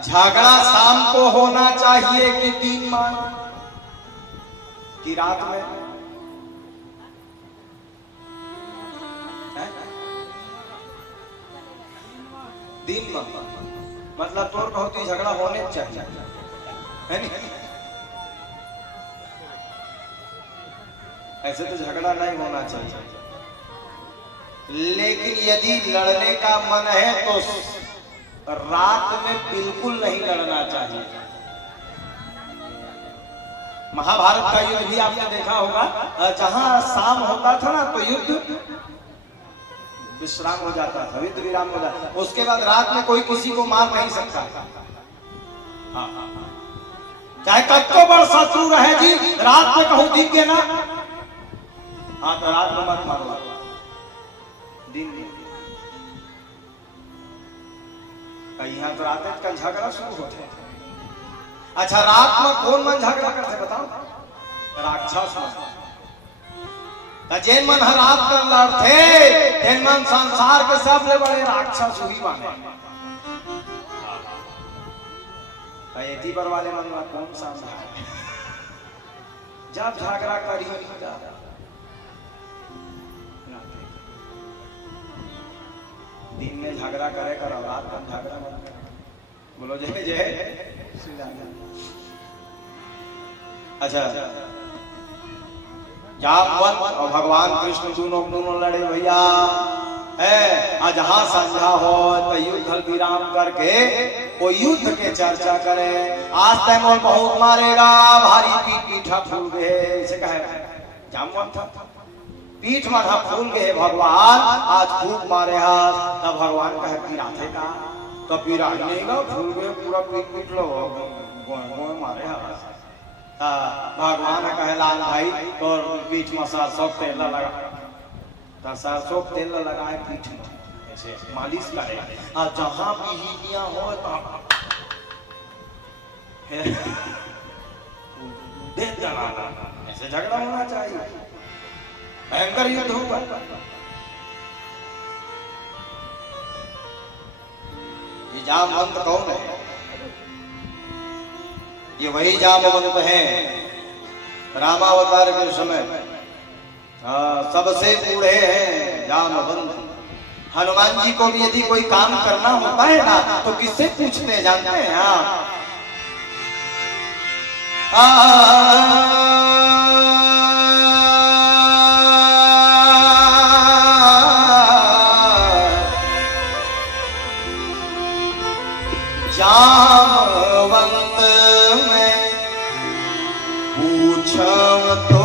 झगड़ा शाम को होना चाहिए कि 3 बार की रात में? दिन में मतलब तोर बहुत ही झगड़ा होने चाहिए, है नहीं? ऐसे तो झगड़ा नहीं होना चाहिए, लेकिन यदि लड़ने का मन है तो रात में बिल्कुल नहीं लड़ना चाहिए। महाभारत का युद्ध भी आपने देखा होगा, जहां शाम होता था ना तो युद्ध विश्राम हो जाता था, युद्ध विराम हो जाता था। उसके बाद रात में कोई किसी को मार नहीं सकता। हाँ चाहे कत्तो बड़ शत्रु रहे जी, रात में कहूं दिख गए ना, हाँ तो रात में मत मारो, दिन यहाँ तो रात का झगड़ा शुरू होते हैं। अच्छा रात में कौन मन झगड़ा करते बताओ? राक्षस जैन मन रात कर लड़ते, जैन मन संसार के सबसे बड़े राक्षस हुई बने। यति पर वाले मन में कौन सा जब झगड़ा करी दिन में झगड़ा करे कर, रात में झगड़ा मत। बोलो जय जय। अच्छा जामवंत और भगवान कृष्ण दोनों लड़े भैया। है जहाँ संझा हो तो युद्ध विराम करके वो युद्ध के चर्चा करे। आज तय मोल बहुत मारेगा भारी पीठ पीठा फूल गए से कहे जामवन था पीठ माथा फूल गए भगवान आज खूब मारे हाथ। तब भगवान कहे पीराथे का तो पीरा नहीं गा फूल गए पूरा पीठ पीठ लो मारे हाथ। भगवान कहे लाल भाई तो पीठ में सरसों तेल लगा तो सरसों तेल लगाए पीठ में ऐसे मालिश करे और जहां भी हिलिया हो दे जलाना ऐसे झगड़ा होना चाहिए भयंकर युद्ध होगा। ये जामवंत कौन है? ये वही जामवंत है रामावतार के समय सबसे बूढ़े हैं जामवंत। हनुमान जी को भी यदि कोई काम करना होता है ना तो किससे पूछते हैं जानते हैं आप? जामवंत में पूछो तो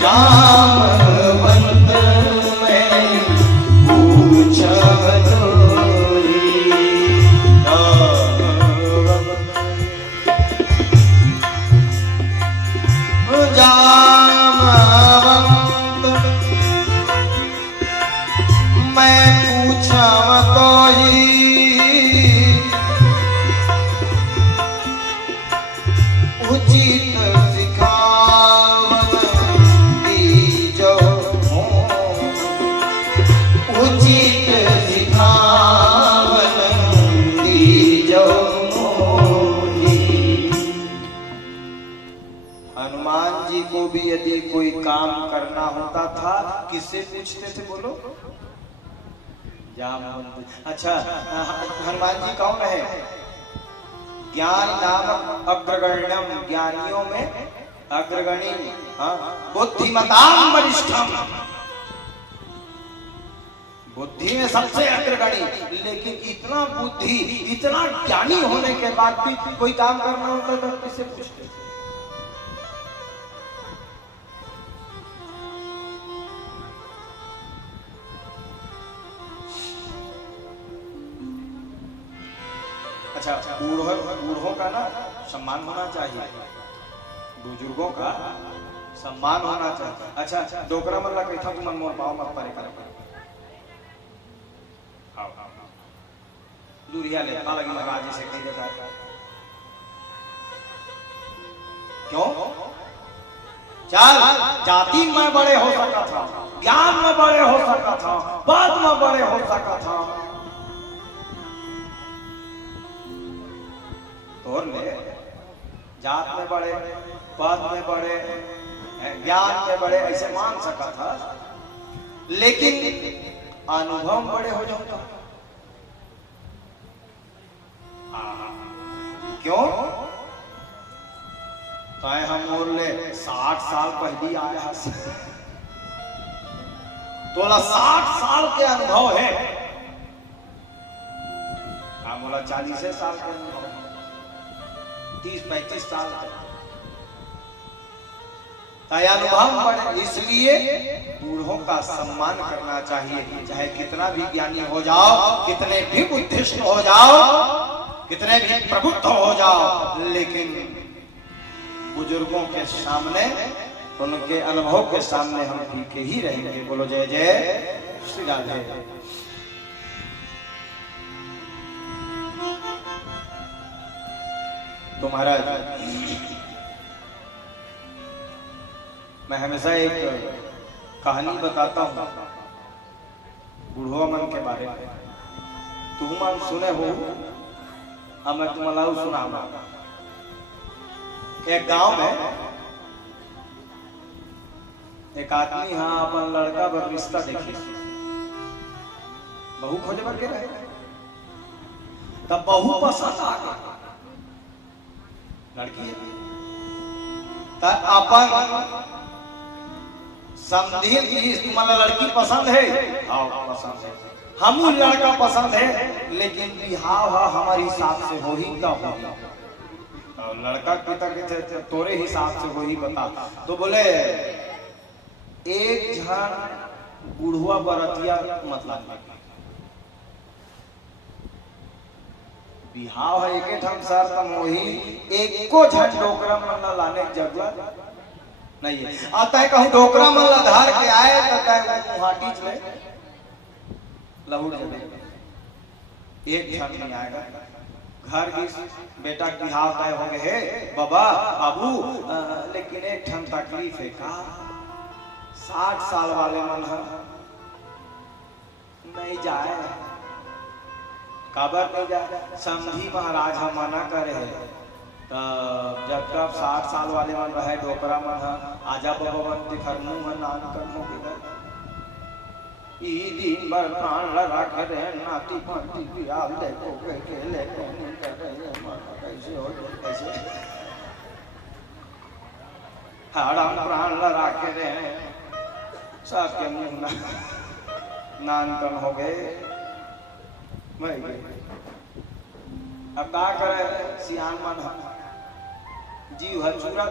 जामवंत में पूछो तो जामवंत मैं पूछा तो ही उचित सिखावन दीजो उचित सिखावन दीजो। हनुमान जी को भी यदि कोई काम करना होता था किससे पूछते थे बोलो? जामवंत। अच्छा हनुमान जी कौन है? ज्ञान नामक अग्रगण्यम ज्ञानियों में अग्रगणी बुद्धिमताम वरिष्ठम बुद्धि में सबसे अग्रगणी। लेकिन इतना बुद्धि इतना ज्ञानी होने के बाद भी कोई काम करना होता तो किससे पूछते? अच्छा बूढ़ों का ना सम्मान होना चाहिए, बुजुर्गों का सम्मान होना चाहिए। अच्छा डोकरा मल्ला कैथा तुम मन मोर पाव मत परे कर दूरिया ले अलग महाराज से कह देता क्यों? चल जाति में बड़े हो सका था, ज्ञान में बड़े हो सका था, पद में बड़े हो सका था और ले जात में बड़े पद में बड़े ज्ञान में बड़े ऐसे मान सका था, लेकिन अनुभव में बड़े हो जाता। क्यों? तो हम और ले 60 साल पहले आया तोला 60 साल के अनुभव है, हम बोला 40 साल के अनुभव 30-35 साल अनुभव बढ़े। इसलिए बूढ़ों का सम्मान करना चाहिए, चाहे कितना भी ज्ञानी हो जाओ, कितने भी बुद्धिस्ट हो जाओ, कितने भी प्रबुद्ध हो जाओ, लेकिन बुजुर्गों के सामने उनके अनुभव के सामने हम फीके ही रहेंगे। बोलो जय जय श्री राधे। तो महाराज मैं हमेशा एक कहानी बताता हूँ बूढ़वा मन के बारे में, तुम हम सुने हो, अब मैं तुम्हारा सुनाऊंगा। एक गांव में एक आदमी हाँ अपन लड़का पर रिश्ता देखी, बहू खोजे बर के रहे, तब बहू पसंद आ गई लड़की अपन समझी तुम्हारा लड़की पसंद है, हाँ पसंद है, हमू लड़का पसंद है, लेकिन बिहाव हमारे हिसाब से हो ही तो होगी। लड़का पिता के तोरे हिसाब से हो ही बता। तो बोले एक झन बुढ़वा बरतिया मतलब बिहाव है एक ठन सर तम वही एको झन डोकरा मन लाने की जरूरत नहीं है। आता है कहूँ डोकरा मन ला धार के आए तो तय मुहाटी चले लहू एक झन नहीं आएगा। घर की बेटा की बिहाव तय हो गए है बाबा बाबू, लेकिन एक ठन तकलीफ है का 60 साल वाले मन नहीं जाए, काबर नहीं जाए, समझी महाराज हम मना करे है। तो जब तक 60 साल वाले मन रहे डोकरा मन आजा बाबा मन दिखर मुंह नान कर हो ई दिन भर प्राण लगा करे नाती पाती बियाह देखो के ले कोनी करे कैसे हो कैसे हराम प्राण लगा के रे सबके मुंह नान कन हो गए। मैं अब का करे सियान मन जीव हचूरा।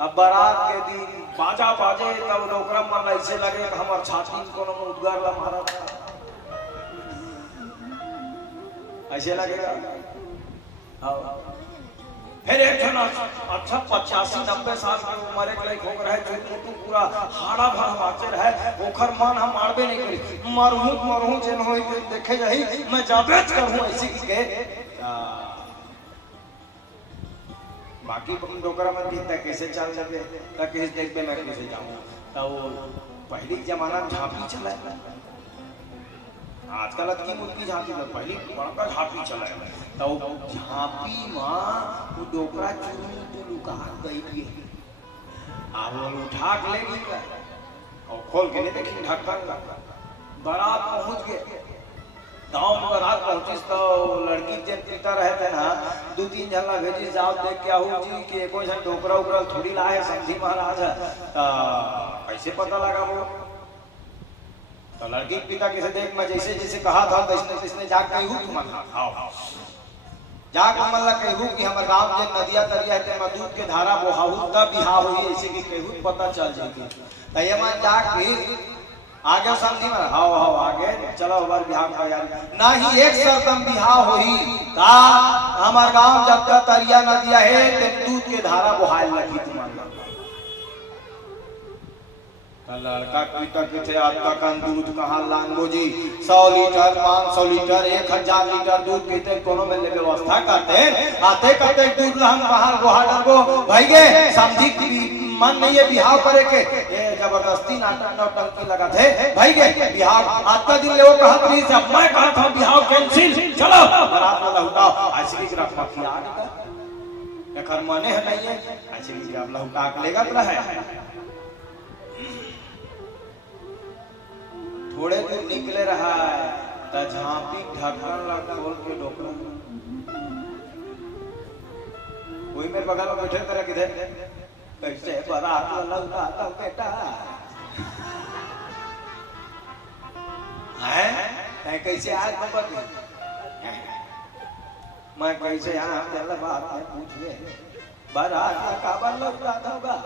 अब बारात के दिन बाजा बाजे तब डोकरा मन ऐसे लगे कि हमार छाती में कोनो उद्गार ला मारा था, ऐसे लगेगा। फिर एक जन अच्छा 85-90 साल की उम्र के लायक हो रहा है जो पूरा हाड़ा भर बाचे रहे ओखर मन हम मारबे नहीं करी मरहूं जन होई देखे जाही मैं जाबेच करहूं ऐसी के बाकी डोकरा मन दिखता कैसे चल जाबे त कैसे देखबे मैं कैसे जाऊं। तो वो पहली जमाना झांपी चला है, आजकल की मुल्की झांपी तो पहली बड़का झांपी चला है। तो झांपी मां वो डोकरा चुरू तो लुका गई थी अब वो उठा के ले गई और खोल के नहीं देखी ढक्कन। बारात पहुंच गए गांव में, बारात पहुंची तो लड़की जब पिता रहते ना 2-3 जन ला भेजी जाओ देख के आहू जी के कोई जन डोकरा उकरा थोड़ी लाए समझी महाराज कैसे पता लगा वो। तो लड़की पिता कैसे देख मैं जैसे जैसे कहा था तैसने जाके कहू तुम आओ जाके मन ला कहू कि हमर गांव के नदिया तरिया है में दूध के धारा बहाऊ तब बिहाव हुई ऐसे कि कहू पता चल जाती। तो ये मन जाके आगे समझी में हाओ हाओ आगे चलो हमार बिहाव का यार नहीं एक सरदम बिहाव होई ता हमार गांव जब तक तरिया नदिया है ते दूध के धारा बहाय लगी तुम्हारा। लड़का पिता के थे आज का दूध कहाँ लांगो जी 100 लीटर 500 लीटर 1000 लीटर दूध पीते कोनो में व्यवस्था करते आते करते दूध हम कहाँ गोहा डरबो भाई गे समझी मन नहीं है बिहाव करे के ये जबरदस्ती नौटंकी लगा थे भाई के बिहाव आज का दिन ले वो कहा प्लीज अब मैं कहा था बिहाव कैंसिल चलो बारात वाला उठाओ ऐसे की रख मत यार एकर मने है नहीं है ऐसे की आप लौटा के लेगा तो है। थोड़े दूर निकले रहा है त झांपी ढक्कन लगा खोल के डोकरा कोई मेरे बगल में बैठे तरह किधर कैसे बारात लौटा तो बेटा है कैसे आज नंबर मैं कैसे यहाँ पहले बात में पूछ ले बारात का काबर लौटा होगा।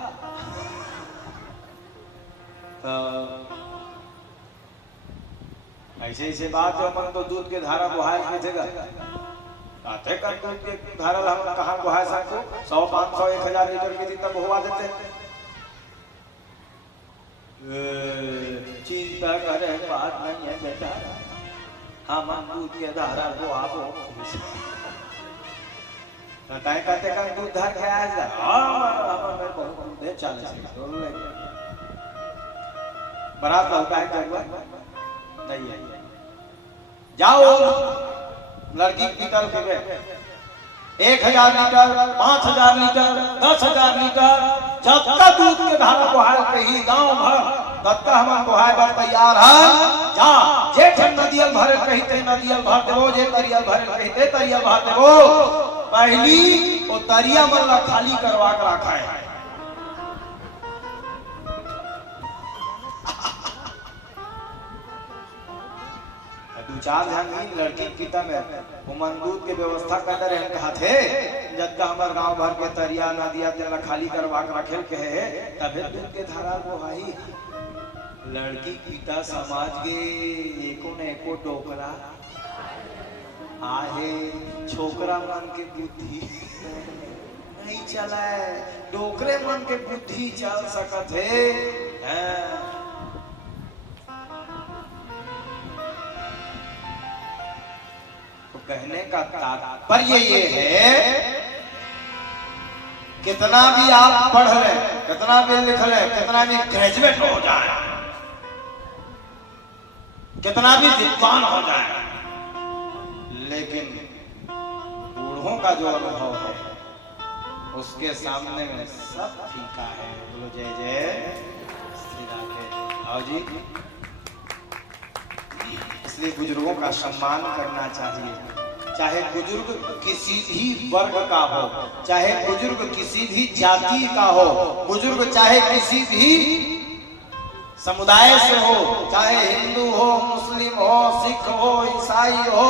ऐसे ऐसे बात है मन तो दूध के धारा बुहाय भेजेगा आते कर दूध के धारा हम कहाँ बुहाय सकते 100 500 1000 लीटर के दिन तब हुआ देते चिंता करे बात नहीं है बेटा हम दूध के धारा को आप ताई कहते कर दूध धार के आ जा मैं बहुत दे 40 ले बारात लौटा है जरूरत नहीं है जाओ लड़की पीतल के 1000 लीटर 5000 लीटर 10,000 लीटर जब तक दूध के धारा बहाल कहीं गांव भर तब तक हम बहाय बर तैयार है जा जेठ नदियल भर कहते नदियल भर देवो जे तरियल भर कहते तरियल भर देवो पहली वो तरिया मन ला खाली करवा के रखा है चार झांगी लड़की पिता में वो मंदूद के व्यवस्था कर रहे कहा थे जब तक हमारे गांव भर के तरिया नदिया तेरा खाली करवा के रखेल के है तबे दूध के धारा को आई लड़की पिता समाज के एको न एको डोकरा आहे छोकरा मन के बुद्धि नहीं चला है डोकरे मन के बुद्धि चल सकत है। कहने का तात्पर्य ये है कितना भी आप पढ़ ले कितना भी लिख ले कितना भी ग्रेजुएट हो जाए कितना भी विद्वान हो जाए लेकिन बूढ़ों का जो अनुभव है उसके सामने में सब फीका है। बोलो जय जय श्री राधे। आओ जी इसलिए बुजुर्गों का सम्मान करना चाहिए, चाहे बुजुर्ग किसी भी वर्ग का हो, चाहे बुजुर्ग किसी भी जाति का हो, बुजुर्ग चाहे किसी भी समुदाय से हो, चाहे हिंदू हो, मुस्लिम हो, सिख हो, ईसाई हो,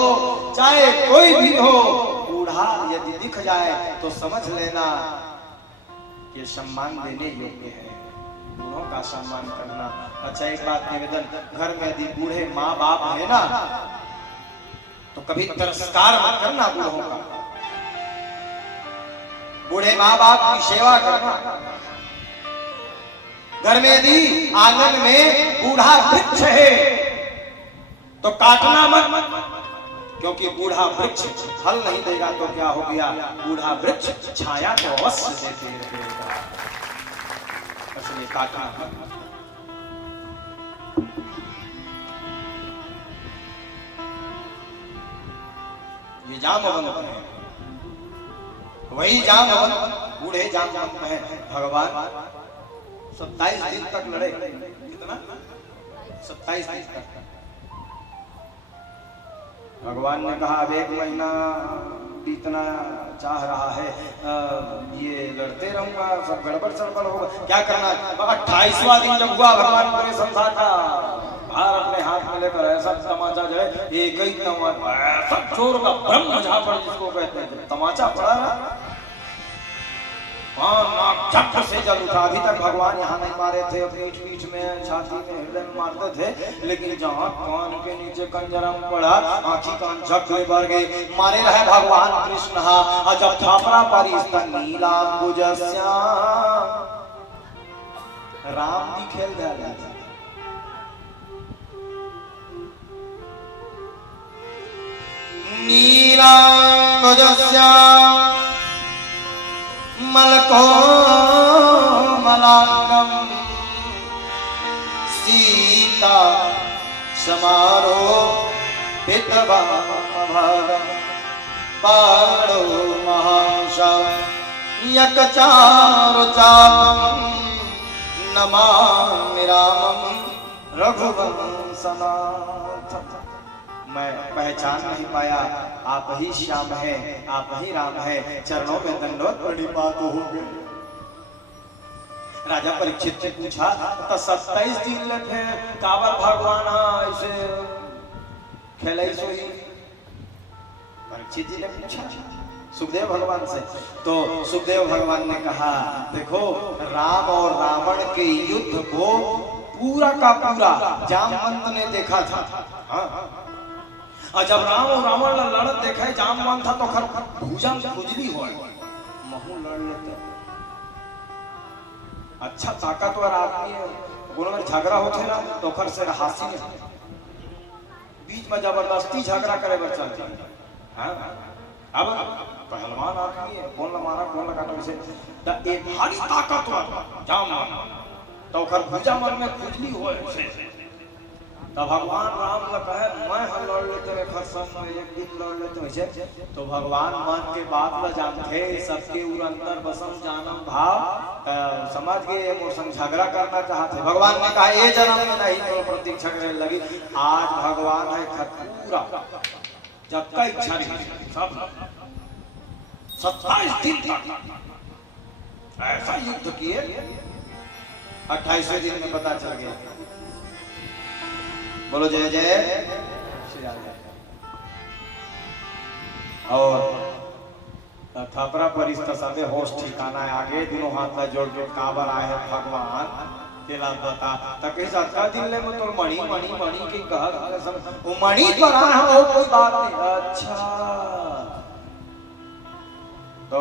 चाहे कोई भी हो, बूढ़ा यदि दिख जाए तो समझ लेना ये सम्मान देने योग्य है। बूढ़ों का सम्मान करना। अच्छा एक बात निवेदन, घर में यदि बूढ़े माँ बाप है ना तो कभी तिरस्कार मत करना बूढ़ों का। बूढ़े माँ बाप की सेवा करना। घर में यदि आंगन में बूढ़ा वृक्ष है तो काटना मत, क्योंकि बूढ़ा वृक्ष फल नहीं देगा तो क्या हो गया, बूढ़ा वृक्ष छाया तो अवश्य देगा, इसलिए काटना मत। ये जामवंत है, वही जामवंत बूढ़े जामवंत है। भगवान 27 दिन तक लड़े। कितना? 27 दिन तक। भगवान ने कहा अब 1 महीना बीतना चाह रहा है, ये लड़ते रहूंगा, सब गड़बड़ सड़बड़ होगा, क्या करना। 28वां दिन जब हुआ, भगवान पूरे संसार का भार अपने हाथ में लेकर ऐसा तमाचा जो है, एक ही तमाचा, ऐसा चोर का ब्रह्म झापड़ जिसको कहते हैं, तमाचा पड़ा ना, झट से जल उठा। अभी तक भगवान यहाँ नहीं मारे थे, पीठ पीठ में, छाती में, हृदय में मारते थे, लेकिन जहाँ कान के नीचे कंजरम पड़ा, आंखी कान झक भर गए, मारे रहे भगवान कृष्ण। हा जब थापरा परिस्ता नीलांबुजस्या राम भी खेल दिया। नीलांबुजस्या मलको मलांगम सीता समारो पितभागम पाणो महांशा यकचारु चापम नमामि रामं रघुवंशनाथम्। मैं पहचान नहीं पाया, आप ही श्याम है, आप ही राम है, चरणों में दंडवत प्रणिपात हो गए। राजा परीक्षित ने पूछा तो 27 दिन लगे काबर भगवान ऐसे खेले सोई। परीक्षित जी ने पूछा सुखदेव भगवान से, तो सुखदेव भगवान ने कहा देखो राम और रावण के युद्ध को पूरा का पूरा जामवंत ने देखा था। और जब राम और रावण लड़त देखे जामवंत था तो खर भुजा में खुजली हो महू लड़ लेते। अच्छा ताकतवर आदमी है, दोनों में झगड़ा होते ना तो खर से हासी में बीच में जबरदस्ती झगड़ा करे बच्चा। अब पहलवान आदमी है, कौन मारा कौन लगाना वैसे एक भारी ताकतवर जामवंत तो खर भुजा मन में खुजली हो तो भगवान राम ने कहे मैं हम लड़ लेते हैं खरसन में एक दिन लड़ लेते वैसे। तो भगवान मन के बात न जानते, सबके उर अंतर बसम जानम भाव समझ गए, मोर संग झगड़ा करना चाहते। भगवान ने कहा ये जन्म में नहीं, तो प्रतीक्षा करने लगी। आज भगवान है पूरा जब का इच्छा नहीं सब 27 दिन तक ऐसा युद्ध किए, 28वें दिन में पता चल गया। बोलो जय जय से ज्यादा। और थपरा परिस्थ सबे होश ठिकाना है, आगे दिनों हाथ में जोड़ के काबर आए हैं भगवान तेला बता तक इस अक्का दिन ले में तो मणि मणि मणि की कहा वो मणि पर आए हैं और कोई बात नहीं। अच्छा तो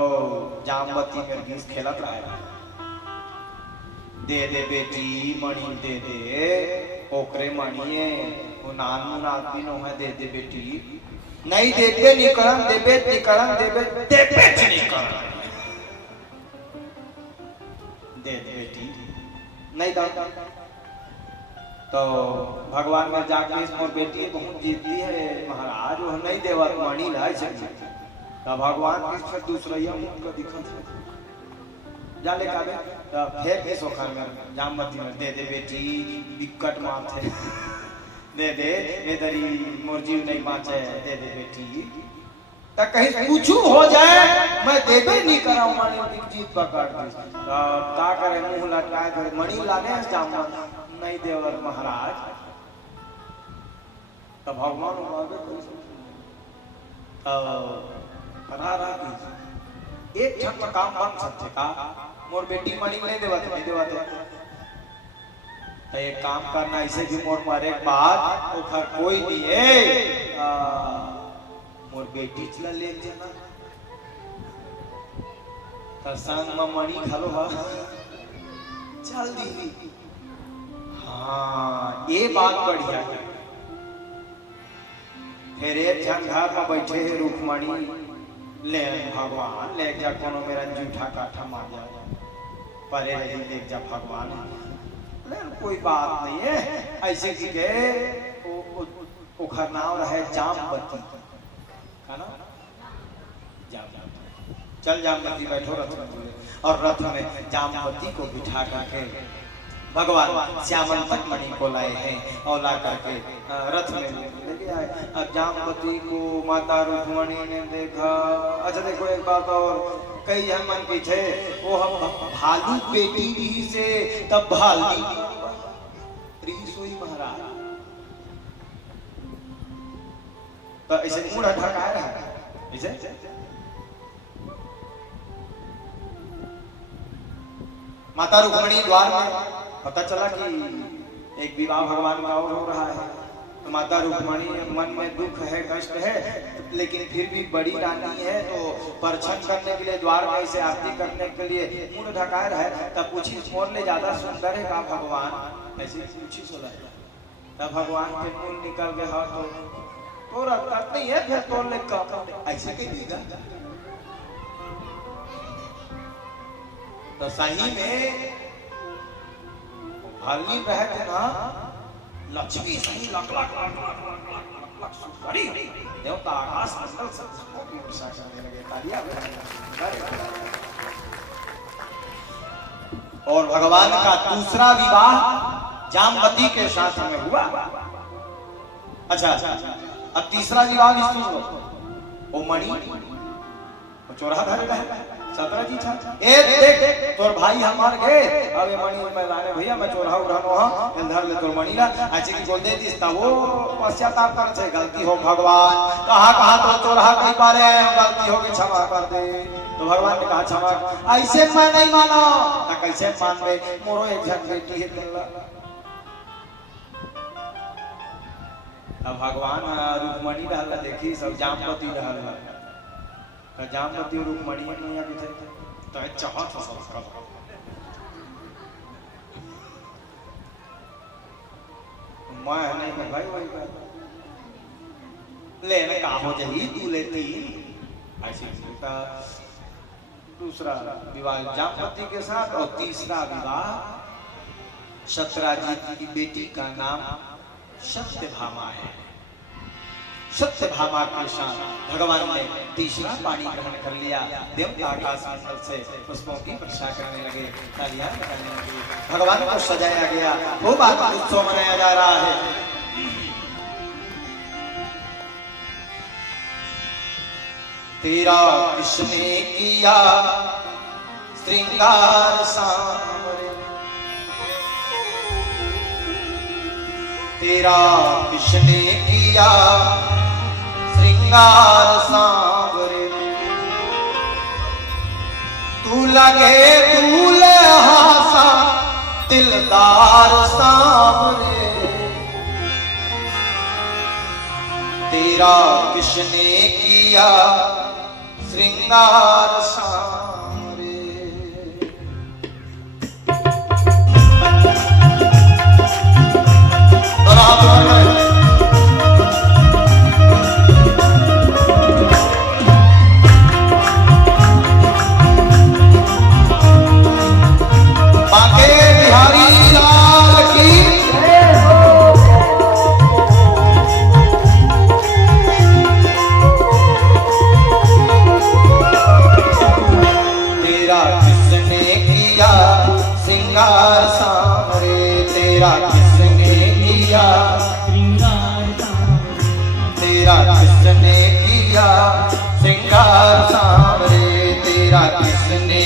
जामवती निर्गीस खेलत रहा है, दे दे बेटी मणि दे दे ओकरे मणि वो नान आदमी नो है, दे दे बेटी नहीं देते निकरण देबे निकरण देबे देबे निकरण दे दे बेटी नहीं दा। तो भगवान में जाके इस मोर बेटी बहुत जीती है महाराज वो नहीं देवत मणि लाई सके। तो भगवान किस फिर दूसरा ये उनको दिखा जा ले का तो फिर के सोखर में जामवती में दे दे बेटी विकट माथे दे दे ये दरी मोर जीव नहीं बाँचे दे दे बेटी तो कहीं कुछ हो जाए मैं देबे नहीं कराऊं माने जीत पकड़ दी का करे मुंह लटकाए फिर मणि लाने जामवत नहीं देवर महाराज। तो भगवान बाबे एक क्षण में काम बन सकते का मोर बेटी मणि नहीं देवत नहीं देवत तो एक काम करना ऐसे भी मोर मारे के बाद ओखर कोई नहीं है मोर बेटी चला ले जाना तो संग में मणि खालो हा चल दी। हाँ ये बात बढ़िया है। फिर एक जन घर में बैठे है रुक्मणी ले भगवान ले जा कोनो मेरा जूठा काठा मार जाए परे रही ले जा भगवान ले कोई बात नहीं है ऐसे की के ओखर नाम रहे जामवती है ना जामवती। चल जामवती बैठो रथ में और रथ में जामवती को बिठा करके भगवान श्यामंतक मणि को लाए हैं और ला करके रथ में लेके आए। अब जामवती को माता रुक्मणी ने देखा। अच्छा देखो एक बात और कई मन पीछे वो हम भालू बेटी भी से तब भाली सोई महाराज तो ऐसे मुंह ढकाए रहा ऐसे माता रुक्मणी द्वार में पता चला कि एक विवाह भगवान का और हो रहा है। तो माता रुक्मणी मन में दुख है कष्ट है लेकिन फिर भी बड़ी रानी है तो परछन करने के लिए द्वार में ऐसे आरती करने के लिए मुंह ढकाए रहे। तब पूछी मोर ले ज्यादा सुंदर है का भगवान ऐसे पूछी सोला तब भगवान के मुंह निकल गया हाँ तो रखता नहीं है फिर तो ले कम ऐसे कह दीगा। तो सही में हल्ली रहते ना लक्ष्मी सही लक लक लक लक सुंदरी देवता आकाश मंडल सबको भी वर्षा करने लगे तालियां बजाने। और भगवान का दूसरा विवाह जामवती के साथ में हुआ। अच्छा अब तीसरा विवाह भी सुन लो। ओ मणि वो चोरा धरे रहे सतरा जी था ए देख तोर भाई हमार गए अब ये मणि में लाने भैया मैं चोरा उड़ानो हां इधर ले तोर मणि ला ऐसे की बोल दे दिस ता वो पश्चाताप कर छे गलती हो भगवान कहा तो चोरा कई बारे गलती हो गई क्षमा कर दे। तो भगवान ने कहा क्षमा ऐसे मैं नहीं मानो ता कैसे मान ले मोरो एक जन बेटी है तेला। अब भगवान रुक्मणी डाल देखी सब जामवती डाल तो जामवती रुक्मणी मैया भी थे तो चाहत संस्कार मैं नहीं मैं भाई वही बात लेने का हो जाई तू लेती ऐसी का दूसरा विवाह जामवती के साथ और तीसरा विवाह सत्यजीत की बेटी का नाम सत्यभामा है। सत्यभामा के साथ भगवान ने तीसरा पानी ग्रहण कर लिया। देवता आकाश मंडल से पुष्पों की वर्षा करने लगे तालियां बजाने लगे भगवान को सजाया गया खूब उत्सव मनाया जा रहा है। तेरा किसने किया श्रृंगार सांवरे तेरा किसने किया श्रृंगार सांवरे, तू लगे दूल्हा सा दिलदार सांवरे, तेरा किसने किया श्रृंगार सांवरे। बांके बिहारी लाल की तेरा किसने किया श्रृंगार सांवरे, तेरा किसने किया तेरा किसने किया श्रृंगार सांवरे, तेरा किसने